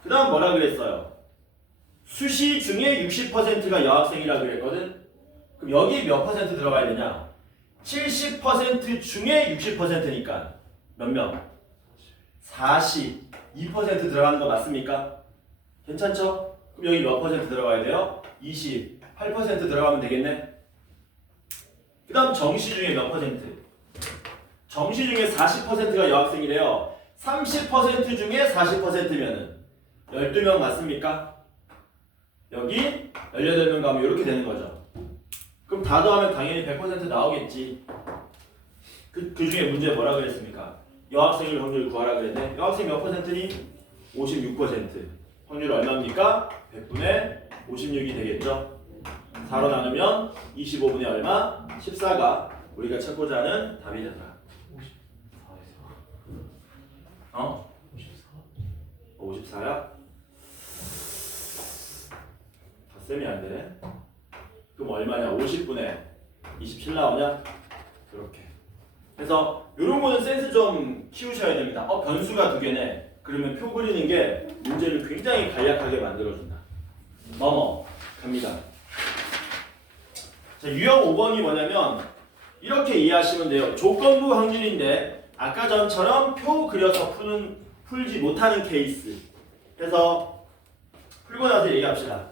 그 다음 뭐라 그랬어요? 수시 중에 60%가 여학생이라 그랬거든? 그럼 여기 몇 퍼센트 들어가야 되냐? 70% 중에 60%니까 몇 명? 42% 들어가는 거 맞습니까? 괜찮죠? 그럼 여기 몇 퍼센트 들어가야 돼요? 28% 들어가면 되겠네. 그 다음 정시 중에 몇 퍼센트? 정시 중에 40%가 여학생이래요. 30% 중에 40%면은 12명 맞습니까? 여기 18명 가면 이렇게 되는 거죠. 그럼 다 더하면 당연히 100% 나오겠지. 그 중에 문제 뭐라 그랬습니까? 여학생일 확률 구하라 그랬는데 여학생 몇 퍼센트니? 56%. 확률 얼마입니까? 100분의 56이 되겠죠. 4로 나누면 25분의 얼마? 14가 우리가 찾고자 하는 답이 된다. 54야? 닷셈이 안 되네. 그럼 얼마냐? 50분의 27 나오냐? 그렇게. 그래서 이런 거는 센스 좀 키우셔야 됩니다. 변수가 두 개네. 그러면 표 그리는 게 문제를 굉장히 간략하게 만들어준다. 갑니다. 자, 유형 5번이 뭐냐면 이렇게 이해하시면 돼요. 조건부 확률인데 아까 전처럼 표 그려서 풀지 못하는 케이스. 그래서 풀고 나서 얘기합시다.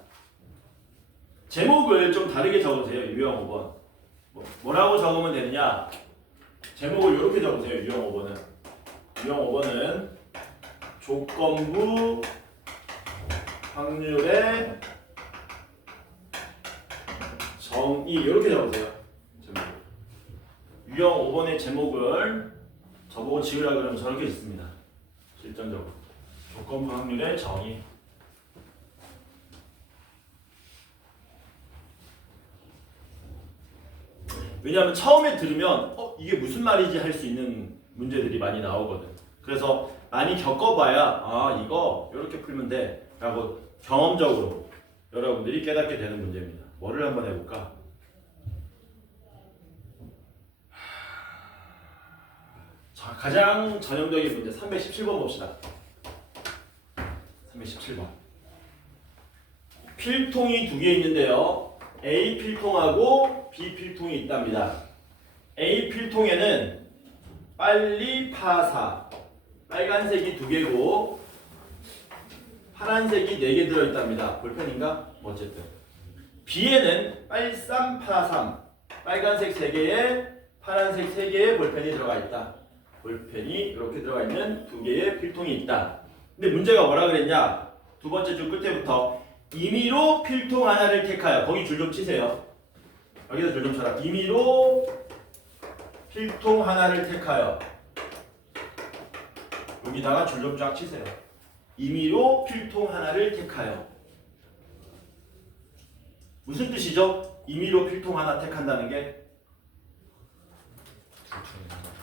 제목을 좀 다르게 적으세요. 유형 5번. 뭐라고 적으면 되느냐? 제목을 이렇게 적으세요. 유형 5번은. 유형 5번은 조건부 확률의 정의 이렇게 적으세요. 제목. 유형 5번의 제목을 저보고 지으라 그러면 저렇게 짓습니다. 실전적으로. 조건부 확률의 정의. 왜냐하면 처음에 들으면 이게 무슨 말이지 할 수 있는 문제들이 많이 나오거든. 그래서 많이 겪어봐야 이거 이렇게 풀면 돼 라고 경험적으로 여러분들이 깨닫게 되는 문제입니다. 뭐를 한번 해볼까? 자, 가장 전형적인 문제 317번 봅시다. 317번. 필통이 두 개 있는데요. A 필통하고 B 필통이 있답니다. A 필통에는 빨리 파사 빨간색이 두 개고 파란색이 네 개 들어있답니다. 볼펜인가? 어쨌든 B에는 빨삼 파삼 빨간색 3개에 파란색 3개의 볼펜이 들어가 있다. 볼펜이 이렇게 들어가 있는 두 개의 필통이 있다. 근데 문제가 뭐라 그랬냐? 두 번째 줄 끝에부터 임의로 필통 하나를 택하여. 거기 줄 좀 치세요. 여기서 줄 좀 쳐라. 임의로 필통 하나를 택하여. 여기다가 줄 좀 쫙 치세요. 임의로 필통 하나를 택하여. 무슨 뜻이죠? 임의로 필통 하나 택한다는 게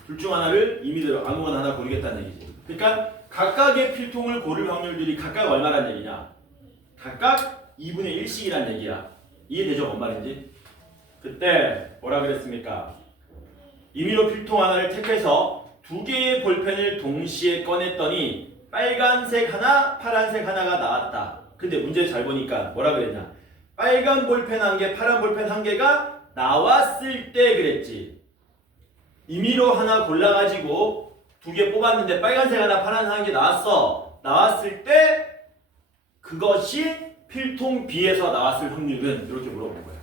둘 중 하나를 임의대로 아무거나 하나 고르겠다는 얘기지. 그러니까 각각의 필통을 고를 확률들이 각각 얼마란 얘기냐? 각각 2분의 1씩이란 얘기야. 이해되죠? 뭔 말인지? 그때 뭐라 그랬습니까? 임의로 필통 하나를 택해서 두 개의 볼펜을 동시에 꺼냈더니 빨간색 하나, 파란색 하나가 나왔다. 근데 문제 잘 보니까 뭐라 그랬냐? 빨간 볼펜 한 개, 파란 볼펜 한 개가 나왔을 때 그랬지. 임의로 하나 골라가지고 두 개 뽑았는데 빨간색 하나, 파란색 한 개 나왔어. 나왔을 때 그것이 필통 B에서 나왔을 확률은 이렇게 물어본 거야.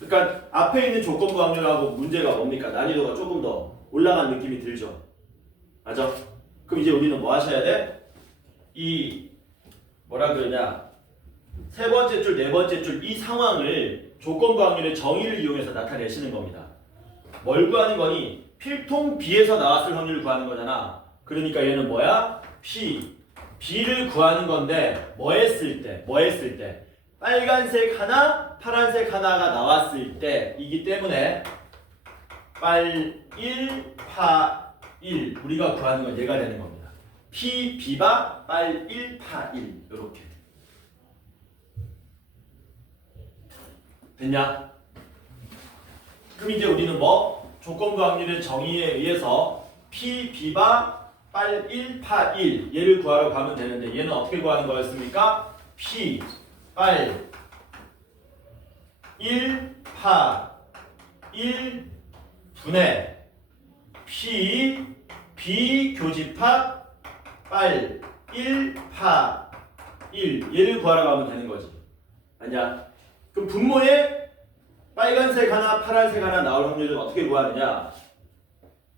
그러니까 앞에 있는 조건부 확률하고 문제가 뭡니까? 난이도가 조금 더 올라간 느낌이 들죠. 맞아? 그럼 이제 우리는 뭐 하셔야 돼? 이 뭐라 그러냐? 세 번째 줄, 네 번째 줄 이 상황을 조건부 확률의 정의를 이용해서 나타내시는 겁니다. 뭘 구하는 거니? 필통 B에서 나왔을 확률을 구하는 거잖아. 그러니까 얘는 뭐야? B를 구하는 건데 뭐 했을 때? 빨간색 하나, 파란색 하나가 나왔을 때이기 때문에 빨 1, 파 1 우리가 구하는 건 얘가 되는 겁니다. P, B바 빨 1, 파 1 이렇게 됐냐? 그럼 이제 우리는 뭐? 조건부 확률의 정의에 의해서 P, B바 빨 1, 파 1 얘를 구하러 가면 되는데 얘는 어떻게 구하는 거였습니까? P, 빨 1, 파 1, 분해 P 비교집합 빨 1 파 1 얘를 구하라고 하면 되는 거지. 아니야. 그럼 분모에 빨간색 하나 파란색 하나 나올 확률을 어떻게 구하느냐.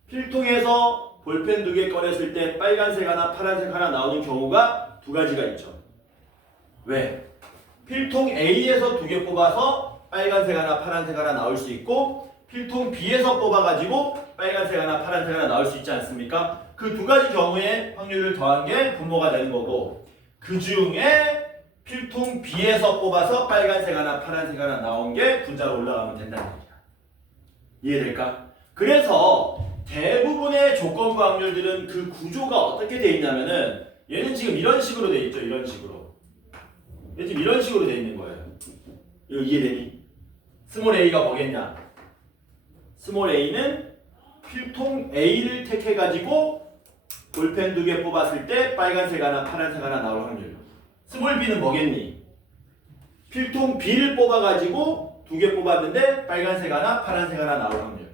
필통에서 볼펜 2개 꺼냈을 때 빨간색 하나 파란색 하나 나오는 경우가 두 가지가 있죠. 왜? 필통 A에서 2개 뽑아서 빨간색 하나 파란색 하나 나올 수 있고 필통 B에서 뽑아가지고 빨간색 하나 파란색 하나 나올 수 있지 않습니까? 그 두 가지 경우에 확률을 더한 게 분모가 되는 거고 그 중에 필통 B에서 뽑아서 빨간색 하나 파란색 하나 나온 게 분자로 올라가면 된다는 얘기야. 이해될까? 그래서 대부분의 조건부 확률들은 그 구조가 어떻게 돼 있냐면은 얘는 지금 이런 식으로 돼 있죠. 이런 식으로. 얘 지금 이런 식으로 돼 있는 거예요. 이거 이해되니? 스몰 a가 뭐겠냐? 스몰 a는 필통 A를 택해가지고 볼펜 2개 뽑았을 때 빨간색 하나 파란색 하나 나올 확률. 스몰 b는 뭐겠니? 필통 B를 뽑아가지고 2개 뽑았는데 빨간색 하나 파란색 하나 나올 확률.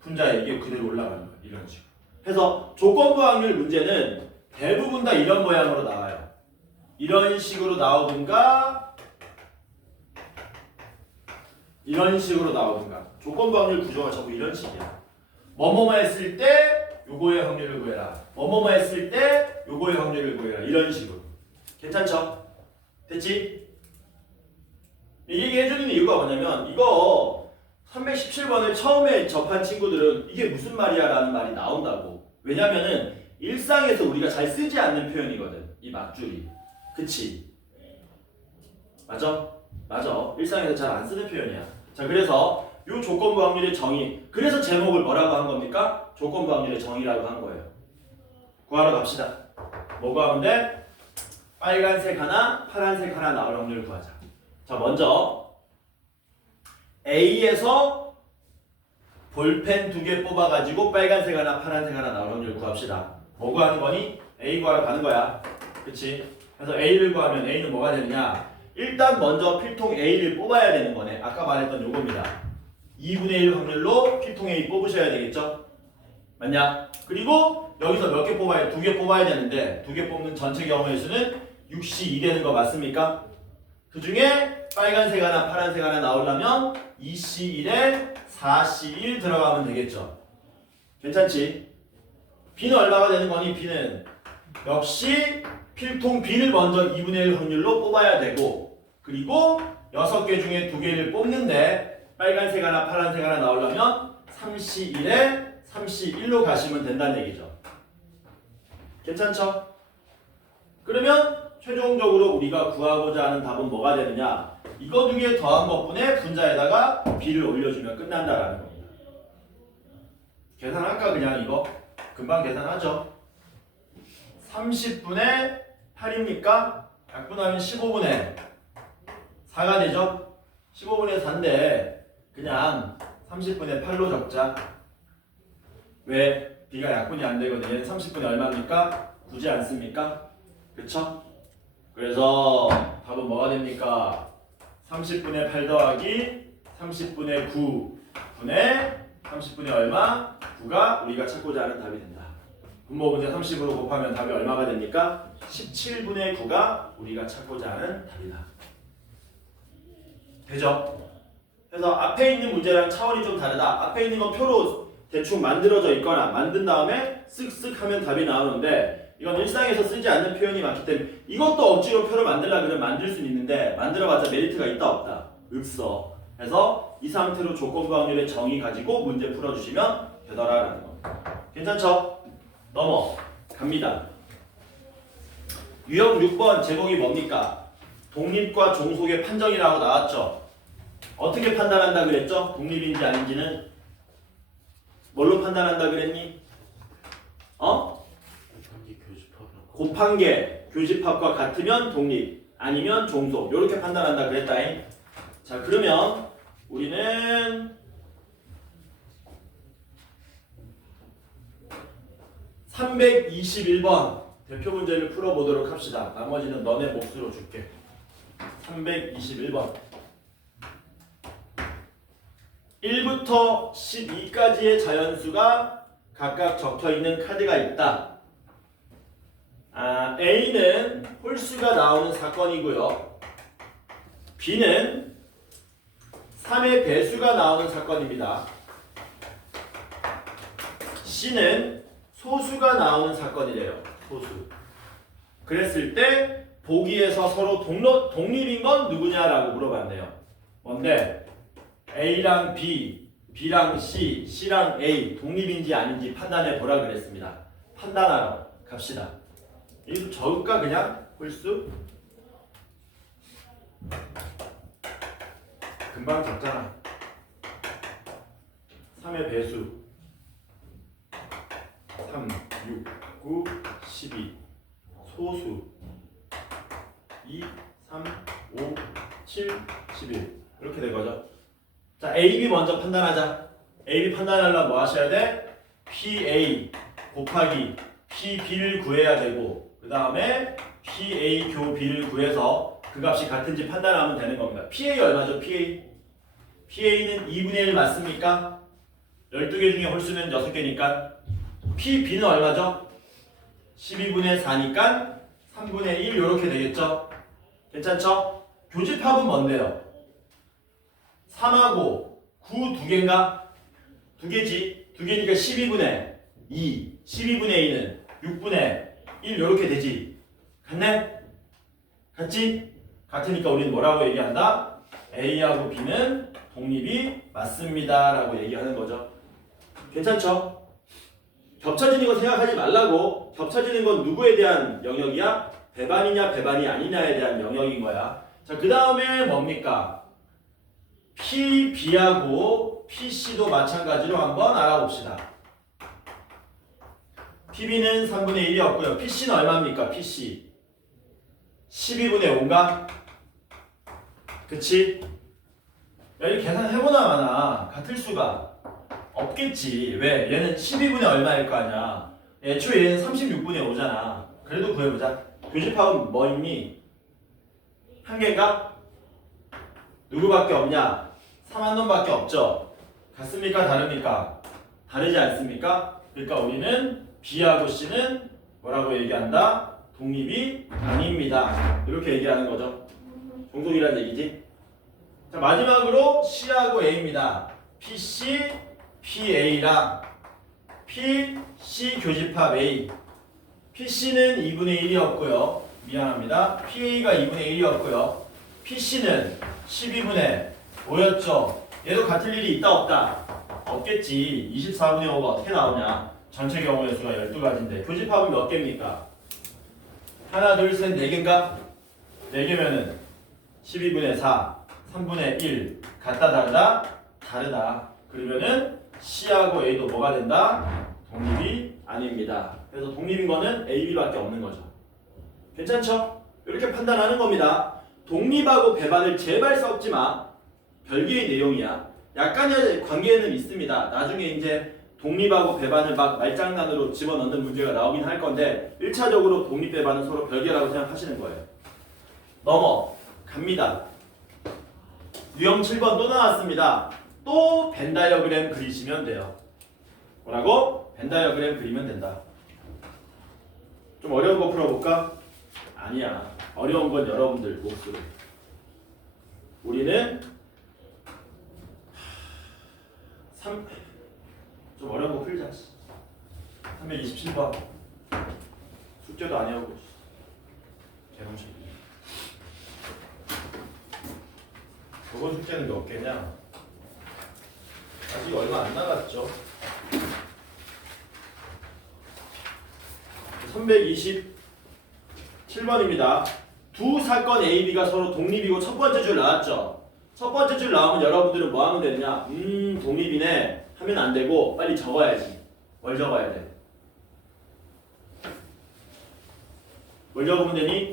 분자에 이게 그대로 올라가는 거예요. 이런 식으로. 그래서 조건부 확률 문제는 대부분 다 이런 모양으로 나와요. 이런 식으로 나오든가 이런 식으로 나오든가. 조건부 확률 구조가 전부 이런 식이야. 뭐뭐뭐 했을 때 요거의 확률을 구해라. 뭐뭐뭐 했을 때 요거의 확률을 구해라. 이런 식으로. 괜찮죠? 됐지? 얘기해주는 이유가 뭐냐면 이거 317번을 처음에 접한 친구들은 이게 무슨 말이야 라는 말이 나온다고. 왜냐면은 일상에서 우리가 잘 쓰지 않는 표현이거든. 이 막줄이. 그치? 맞아? 맞아. 일상에서 잘 안 쓰는 표현이야. 자, 그래서 요 조건부 확률의 정의. 그래서 제목을 뭐라고 한 겁니까? 조건부 확률의 정의라고 한 거예요. 구하러 갑시다. 뭐 구하면 돼? 빨간색 하나, 파란색 하나 나올 확률을 구하자. 자, 먼저 A에서 볼펜 2개 뽑아가지고 빨간색 하나, 파란색 하나 나올 확률을 구합시다. 뭐 구하는 거니? A 구하러 가는 거야. 그치? 그래서 A를 구하면 A는 뭐가 되느냐? 일단 먼저 필통 A를 뽑아야 되는 거네. 아까 말했던 요겁니다. 2분의 1 확률로 필통 A 뽑으셔야 되겠죠? 맞냐? 그리고 여기서 몇 개 뽑아야 2개 뽑아야 되는데 2개 뽑는 전체 경우의 수는 6시 2 되는 거 맞습니까? 그 중에 빨간색 하나 파란색 하나 나오려면 2C 1에 4C 1 들어가면 되겠죠. 괜찮지? B는 얼마가 되는 거니? B는 역시 필통 B를 먼저 2분의 1 확률로 뽑아야 되고 그리고 6개 중에 2개를 뽑는데 빨간색 하나 파란색 하나 나오려면 3C 1에 3C 1로 가시면 된다는 얘기죠. 괜찮죠? 그러면 최종적으로 우리가 구하고자 하는 답은 뭐가 되느냐? 이거 2개 더한 것분에 분자에다가 B를 올려주면 끝난다라는 겁니다. 계산할까 그냥 이거? 금방 계산하죠. 30분의 8입니까? 약분하면 15분의 4가 되죠? 15분의 4인데 그냥 30분의 8로 적자. 왜? B가 약분이 안 되거든요. 얘는 30분의 얼마입니까? 9지 않습니까? 그쵸? 그래서 답은 뭐가 됩니까? 30분의 8 더하기 30분의 9 분의 30분의 얼마? 9가 우리가 찾고자 하는 답이 된다. 분모 문제 30으로 곱하면 답이 얼마가 됩니까? 17분의 9가 우리가 찾고자 하는 답이다. 되죠? 그래서 앞에 있는 문제랑 차원이 좀 다르다. 앞에 있는 건 표로 대충 만들어져 있거나 만든 다음에 쓱쓱 하면 답이 나오는데 이건 일상에서 쓰지 않는 표현이 많기 때문에 이것도 억지로 표를 만들려고 그러면 만들 수는 있는데 만들어봤자 메리트가 있다 없다? 없어. 그래서 이 상태로 조건부 확률의 정의 가지고 문제 풀어주시면 되더라라는 겁니다. 괜찮죠? 넘어갑니다. 유형 6번 제목이 뭡니까? 독립과 종속의 판정이라고 나왔죠? 어떻게 판단한다 그랬죠? 독립인지 아닌지는? 뭘로 판단한다 그랬니? 곱한계 교집합과 같으면 독립 아니면 종속 이렇게 판단한다 그랬다잉. 자, 그러면 우리는 321번 대표 문제를 풀어보도록 합시다. 나머지는 너네 몫으로 줄게. 321번 1부터 12까지의 자연수가 각각 적혀있는 카드가 있다. A는 홀수가 나오는 사건이고요. B는 3의 배수가 나오는 사건입니다. C는 소수가 나오는 사건이래요. 소수. 그랬을 때 보기에서 서로 독립인 건 누구냐라고 물어봤네요. 뭔데? A랑 B, B랑 C, C랑 A 독립인지 아닌지 판단해 보라 그랬습니다. 판단하러 갑시다. 이거 적을까 그냥? 홀수? 금방 적잖아. 3의 배수 3, 6, 9, 12 소수 2, 3, 5, 7, 11 이렇게 된 거죠. 자, A, B 먼저 판단하자. A, B 판단하려면 뭐 하셔야 돼? PA 곱하기 PB를 구해야 되고 그 다음에 PA 교 B를 구해서 그 값이 같은지 판단하면 되는 겁니다. PA 얼마죠? PA는 2분의 1 맞습니까? 12개 중에 홀수는 6개니까 PB는 얼마죠? 12분의 4니까 3분의 1 이렇게 되겠죠? 괜찮죠? 교집합은 뭔데요? 3하고 9 두 개인가? 두 개지. 두 개니까 12분의 2, 12분의 2는 6분의 1 이렇게 되지. 같네? 같지? 같으니까 우리는 뭐라고 얘기한다? A하고 B는 독립이 맞습니다 라고 얘기하는 거죠. 괜찮죠? 겹쳐지는 거 생각하지 말라고. 겹쳐지는 건 누구에 대한 영역이야? 배반이냐 배반이 아니냐에 대한 영역인 거야. 자, 그 다음에 뭡니까? PB하고 PC도 마찬가지로 한번 알아봅시다. PB는 3분의 1이었고요. PC는 얼마입니까? PC 12분의 5인가? 그치? 여기 계산해보나 마나 같을 수가 없겠지. 왜? 얘는 12분의 얼마일 거 아니야. 애초에 얘는 36분의 5잖아. 그래도 구해보자. 교집합은 뭐 있니? 한 개인가? 누구밖에 없냐? 3한놈밖에 없죠. 같습니까? 다릅니까? 다르지 않습니까? 그러니까 우리는 B하고 C는 뭐라고 얘기한다? 독립이 아닙니다. 이렇게 얘기하는 거죠. 종속이라는 얘기지. 자, 마지막으로 C하고 A입니다. PC, PA랑 PC 교집합 A. PC는 2분의 1이었고요. 미안합니다. PA가 2분의 1이었고요. PC는 12분의 5였죠. 얘도 같을 일이 있다 없다? 없겠지. 24분의 5가 어떻게 나오냐? 전체 경우의 수가 12가지인데 교집합은 몇 개입니까? 하나, 둘, 셋, 4개인가? 4개면은 12분의 4, 3분의 1 같다 다르다? 다르다. 그러면은 C하고 A도 뭐가 된다? 독립이 아닙니다. 그래서 독립인 거는 A, B밖에 없는 거죠. 괜찮죠? 이렇게 판단하는 겁니다. 독립하고 배반을 제발 섞지 마. 별개의 내용이야. 약간의 관계는 있습니다. 나중에 이제 독립하고 배반을 막 말장난으로 집어넣는 문제가 나오긴 할 건데 1차적으로 독립 배반은 서로 별개라고 생각하시는 거예요. 넘어갑니다. 유형 7번 또 나왔습니다. 또 벤 다이어그램 그리시면 돼요. 뭐라고? 벤 다이어그램 그리면 된다. 좀 어려운 거 풀어볼까? 아니야. 어려운 건 여러분들 몫으로. 우리는 좀 어려운 거 풀자. 327번 숙제도 아니하고 개놈식. 저번 숙제는 몇 개냐? 아직 얼마 안 남았죠. 327번입니다. 두 사건 A, B가 서로 독립이고 첫 번째 줄 나왔죠. 첫 번째 줄 나오면 여러분들은 뭐 하면 되느냐? 독립이네 하면 안 되고 빨리 적어야지. 뭘 적어야 돼? 뭘 적으면 되니?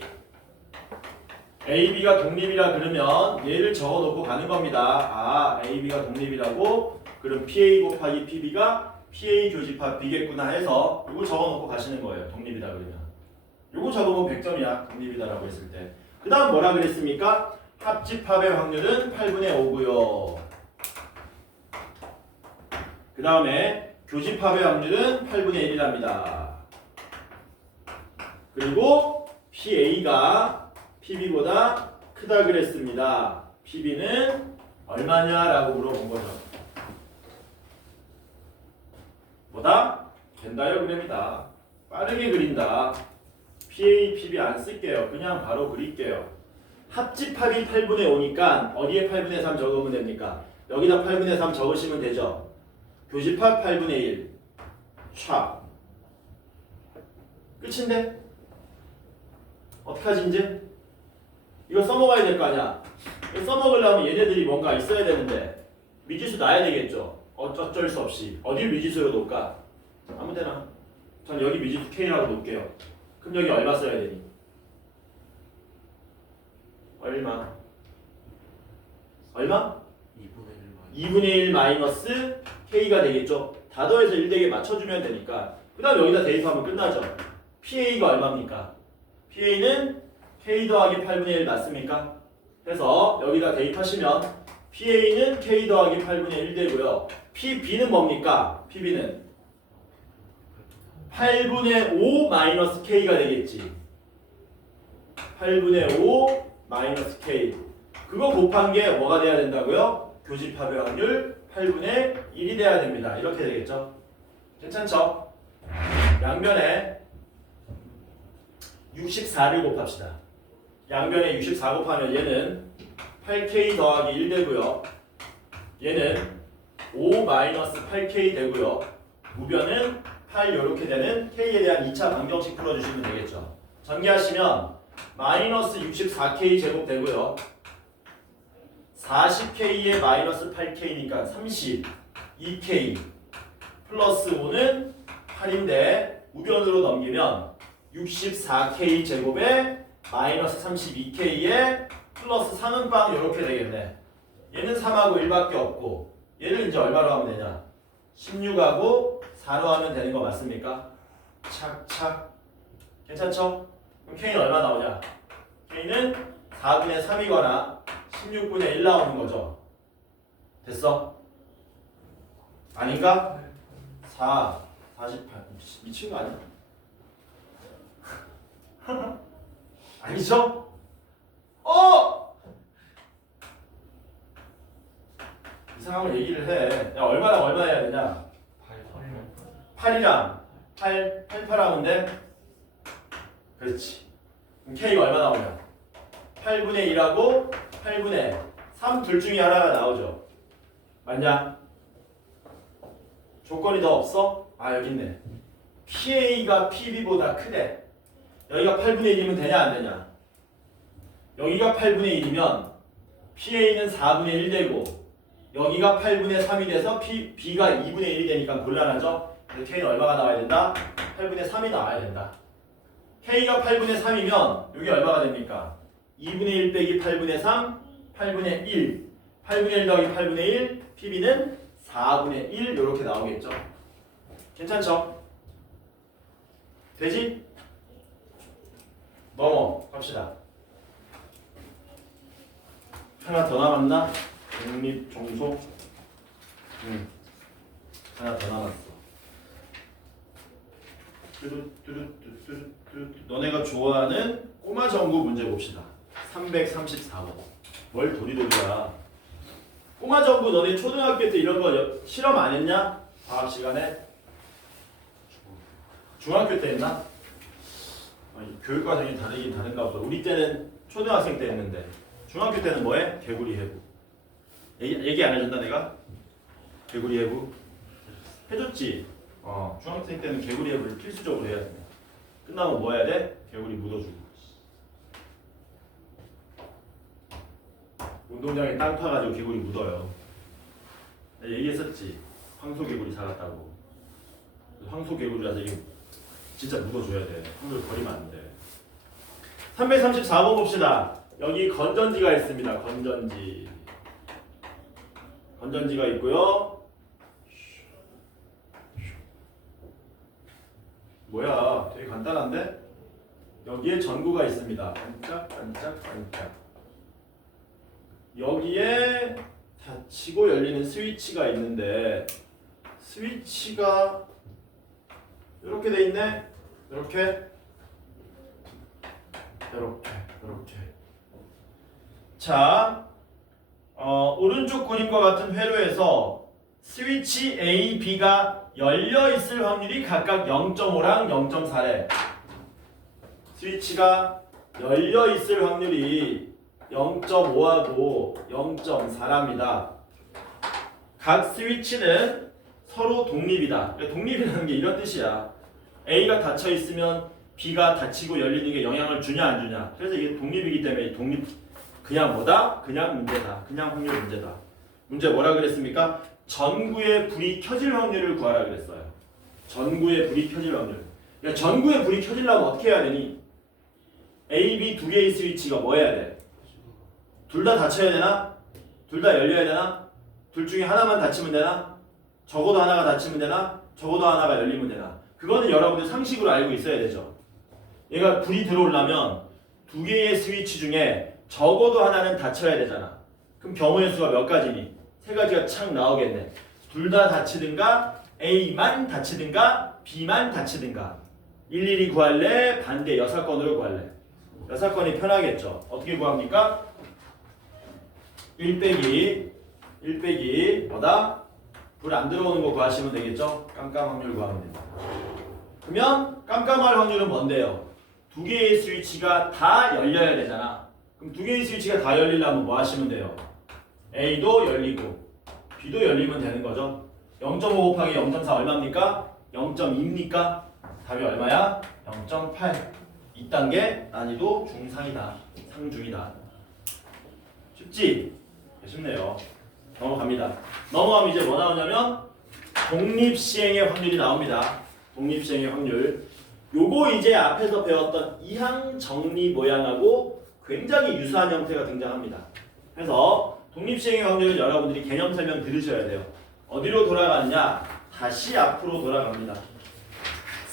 A, B가 독립이라 그러면 얘를 적어놓고 가는 겁니다. 아, A, B가 독립이라고? 그럼 PA 곱하기 PB가 PA 교집합 B겠구나 해서 이거 적어놓고 가시는 거예요. 독립이다 그러면. 이거 적으면 100점이야. 독립이다라고 했을 때. 그 다음 뭐라 그랬습니까? 합집합의 확률은 8분의 5고요. 그 다음에 교집합의 확률은 8분의 1이랍니다. 그리고 PA가 PB보다 크다 그랬습니다. PB는 얼마냐라고 물어본 거죠. 뭐다? 벤 다이어그램이다. 빠르게 그린다. PA, PB 안 쓸게요. 그냥 바로 그릴게요. 합집합이 8분의 5니까 어디에 8분의 3 적으면 됩니까? 여기다 8분의 3 적으시면 되죠. 교집합 8분의 1. 촥. 끝인데? 어떡하지 이제? 이거 써먹어야 될 거 아니야? 이거 써먹으려면 얘네들이 뭔가 있어야 되는데 미지수 놔야 되겠죠? 어쩔 수 없이. 어딜 미지수로 놓을까? 아무 데나. 전 여기 미지수 K라고 놓을게요. 그럼 여기 얼마 써야 되니? 얼마? 얼마? 2분의 1 마이너스 K가 되겠죠? 다 더해서 1대에 맞춰주면 되니까 그 다음 여기다 대입하면 끝나죠. PA가 얼마입니까? PA는 K 더하기 8분의 1 맞습니까? 해서 여기다 대입하시면 PA는 K 더하기 8분의 1 되고요. PB는 뭡니까? PB는 8분의 5 마이너스 K가 되겠지. 8분의 5 마이너스 K. 그거 곱한 게 뭐가 돼야 된다고요? 교집합의 확률 8분의 1이 돼야 됩니다. 이렇게 되겠죠? 괜찮죠? 양변에 64를 곱합시다. 양변에 64 곱하면 얘는 8K 더하기 1 되고요. 얘는 5 마이너스 8K 되고요. 우변은 8 이렇게 되는 K에 대한 2차 방정식 풀어주시면 되겠죠. 전개하시면 마이너스 64K 제곱 되고요. 40K에 마이너스 8K니까 32K 플러스 5는 8인데 우변으로 넘기면 64K 제곱에 마이너스 32K에 플러스 3은 빵 이렇게 되겠네. 얘는 3하고 1밖에 없고 얘를 이제 얼마로 하면 되냐? 16하고 4로 하면 되는 거 맞습니까? 착착. 괜찮죠? 그럼 K는 얼마 나오냐? K는 4분의 3이거나 16분의 1 나오는 거죠. 됐어? 아닌가? 4, 48. 미친 거 아니야? 아니죠? 이상한 걸 얘기를 해. 야, 얼마랑 얼마 해야 되냐? 8이랑 8 하면 돼? 그렇지. 그럼 K가 얼마 나오냐? 8분의 1하고 8분의 3 둘 중에 하나가 나오죠. 맞냐? 조건이 더 없어? 아 여기 있네. PA가 PB보다 크대. 여기가 8분의 1이면 되냐 안 되냐? 여기가 8분의 1이면 PA는 4분의 1 되고 여기가 8분의 3이 돼서 B가 2분의 1이 되니까 곤란하죠? 그래서 K는 얼마가 나와야 된다? 8분의 3이 나와야 된다. K가 8분의 3이면 여기 얼마가 됩니까? 2분의 1 빼기 8분의 3, 8분의 1. 8분의 1 더하기 8분의 1, PB는 4분의 1 이렇게 나오겠죠? 괜찮죠? 되지? 넘어갑시다. 하나 더 남았나? 독립 종속. 하나 더 남았어. 너네가 좋아하는 꼬마 정구 문제 봅시다. 334번. 뭘 도리도리야. 꼬마 정구 너네 초등학교 때 이런 거 실험 안 했냐? 과학 시간에? 중학교 때 했나? 아니, 교육 과정이 다르긴 다른가 보다. 우리 때는 초등학생 때 했는데 중학교 때는 뭐해? 개구리 해부. 얘기 안 해줬나 내가? 개구리 해부 해줬지. 중학생 때는 개구리 해부를 필수적으로 해야 돼. 끝나면 뭐 해야 돼? 개구리 묻어주고. 운동장에 땅 파가지고 개구리 묻어요. 내가 얘기했었지. 황소 개구리 살았다고. 황소 개구리라서 이게 진짜 묻어줘야 돼. 한글 버리면 안 돼. 334번 봅시다. 여기 건전지가 있습니다. 건전지가 있고요. 뭐야? 되게 간단한데? 여기에 전구가 있습니다. 반짝반짝반짝. 여기에 닫히고 열리는 스위치가 있는데 스위치가 이렇게 돼 있네. 이렇게. 자, 오른쪽 그림과 같은 회로에서 스위치 A, B가 열려 있을 확률이 각각 0.5랑 0.4래. 스위치가 열려 있을 확률이 0.5하고 0.4랍니다. 각 스위치는 서로 독립이다. 그러니까 독립이라는 게 이런 뜻이야. A가 닫혀 있으면 B가 닫히고 열리는 게 영향을 주냐 안 주냐. 그래서 이게 독립이기 때문에 독립 그냥 뭐다? 그냥 문제다. 그냥 확률 문제다. 문제 뭐라 그랬습니까? 전구에 불이 켜질 확률을 구하라 그랬어요. 전구에 불이 켜질 확률. 그러니까 전구에 불이 켜지려면 어떻게 해야 되니? A, B 두 개의 스위치가 뭐 해야 돼? 둘 다 닫혀야 되나? 둘 다 열려야 되나? 둘 중에 하나만 닫히면 되나? 적어도 하나가 닫히면 되나? 적어도 하나가 열리면 되나? 그거는 여러분들 상식으로 알고 있어야 되죠. 얘가 불이 들어오려면 두 개의 스위치 중에 적어도 하나는 닫혀야 되잖아. 그럼 경우의 수가 몇 가지니? 세 가지가 착 나오겠네. 둘 다 닫히든가 A만 닫히든가 B만 닫히든가. 일일이 구할래? 반대 여사건으로 구할래? 여사건이 편하겠죠. 어떻게 구합니까? 1 빼기 뭐다? 불 안 들어오는 거 구하시면 되겠죠? 깜깜 확률 구하면 됩니다. 그러면 깜깜할 확률은 뭔데요? 두 개의 스위치가 다 열려야 되잖아. 그럼 두 개의 스위치가 다 열리려면 뭐 하시면 돼요? A도 열리고 B도 열리면 되는 거죠. 0.5 곱하기 0.4 얼마입니까? 0.2입니까? 답이 얼마야? 0.8. 2단계 난이도 중상이다. 상중이다. 쉽지? 쉽네요. 넘어갑니다. 넘어가면 이제 뭐 나오냐면 독립시행의 확률이 나옵니다. 독립시행의 확률. 요거 이제 앞에서 배웠던 이항 정리 모양하고 굉장히 유사한 형태가 등장합니다. 그래서 독립시행의 확률은 여러분들이 개념 설명 들으셔야 돼요. 어디로 돌아가느냐? 다시 앞으로 돌아갑니다.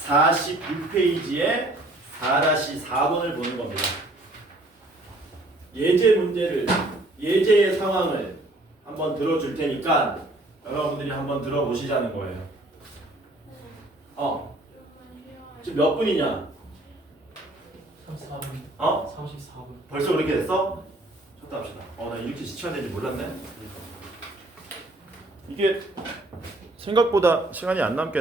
46페이지에 4-4번을 보는 겁니다. 예제 문제를, 예제의 상황을 한번 들어줄 테니까 여러분들이 한번 들어보시자는 거예요. 지금 몇 분이냐? 34분. 34분. 벌써 그렇게 됐어? 쳤다 합시다. 나 이렇게 지쳐야 되는지 몰랐네. 이게 생각보다 시간이 안 남겠네.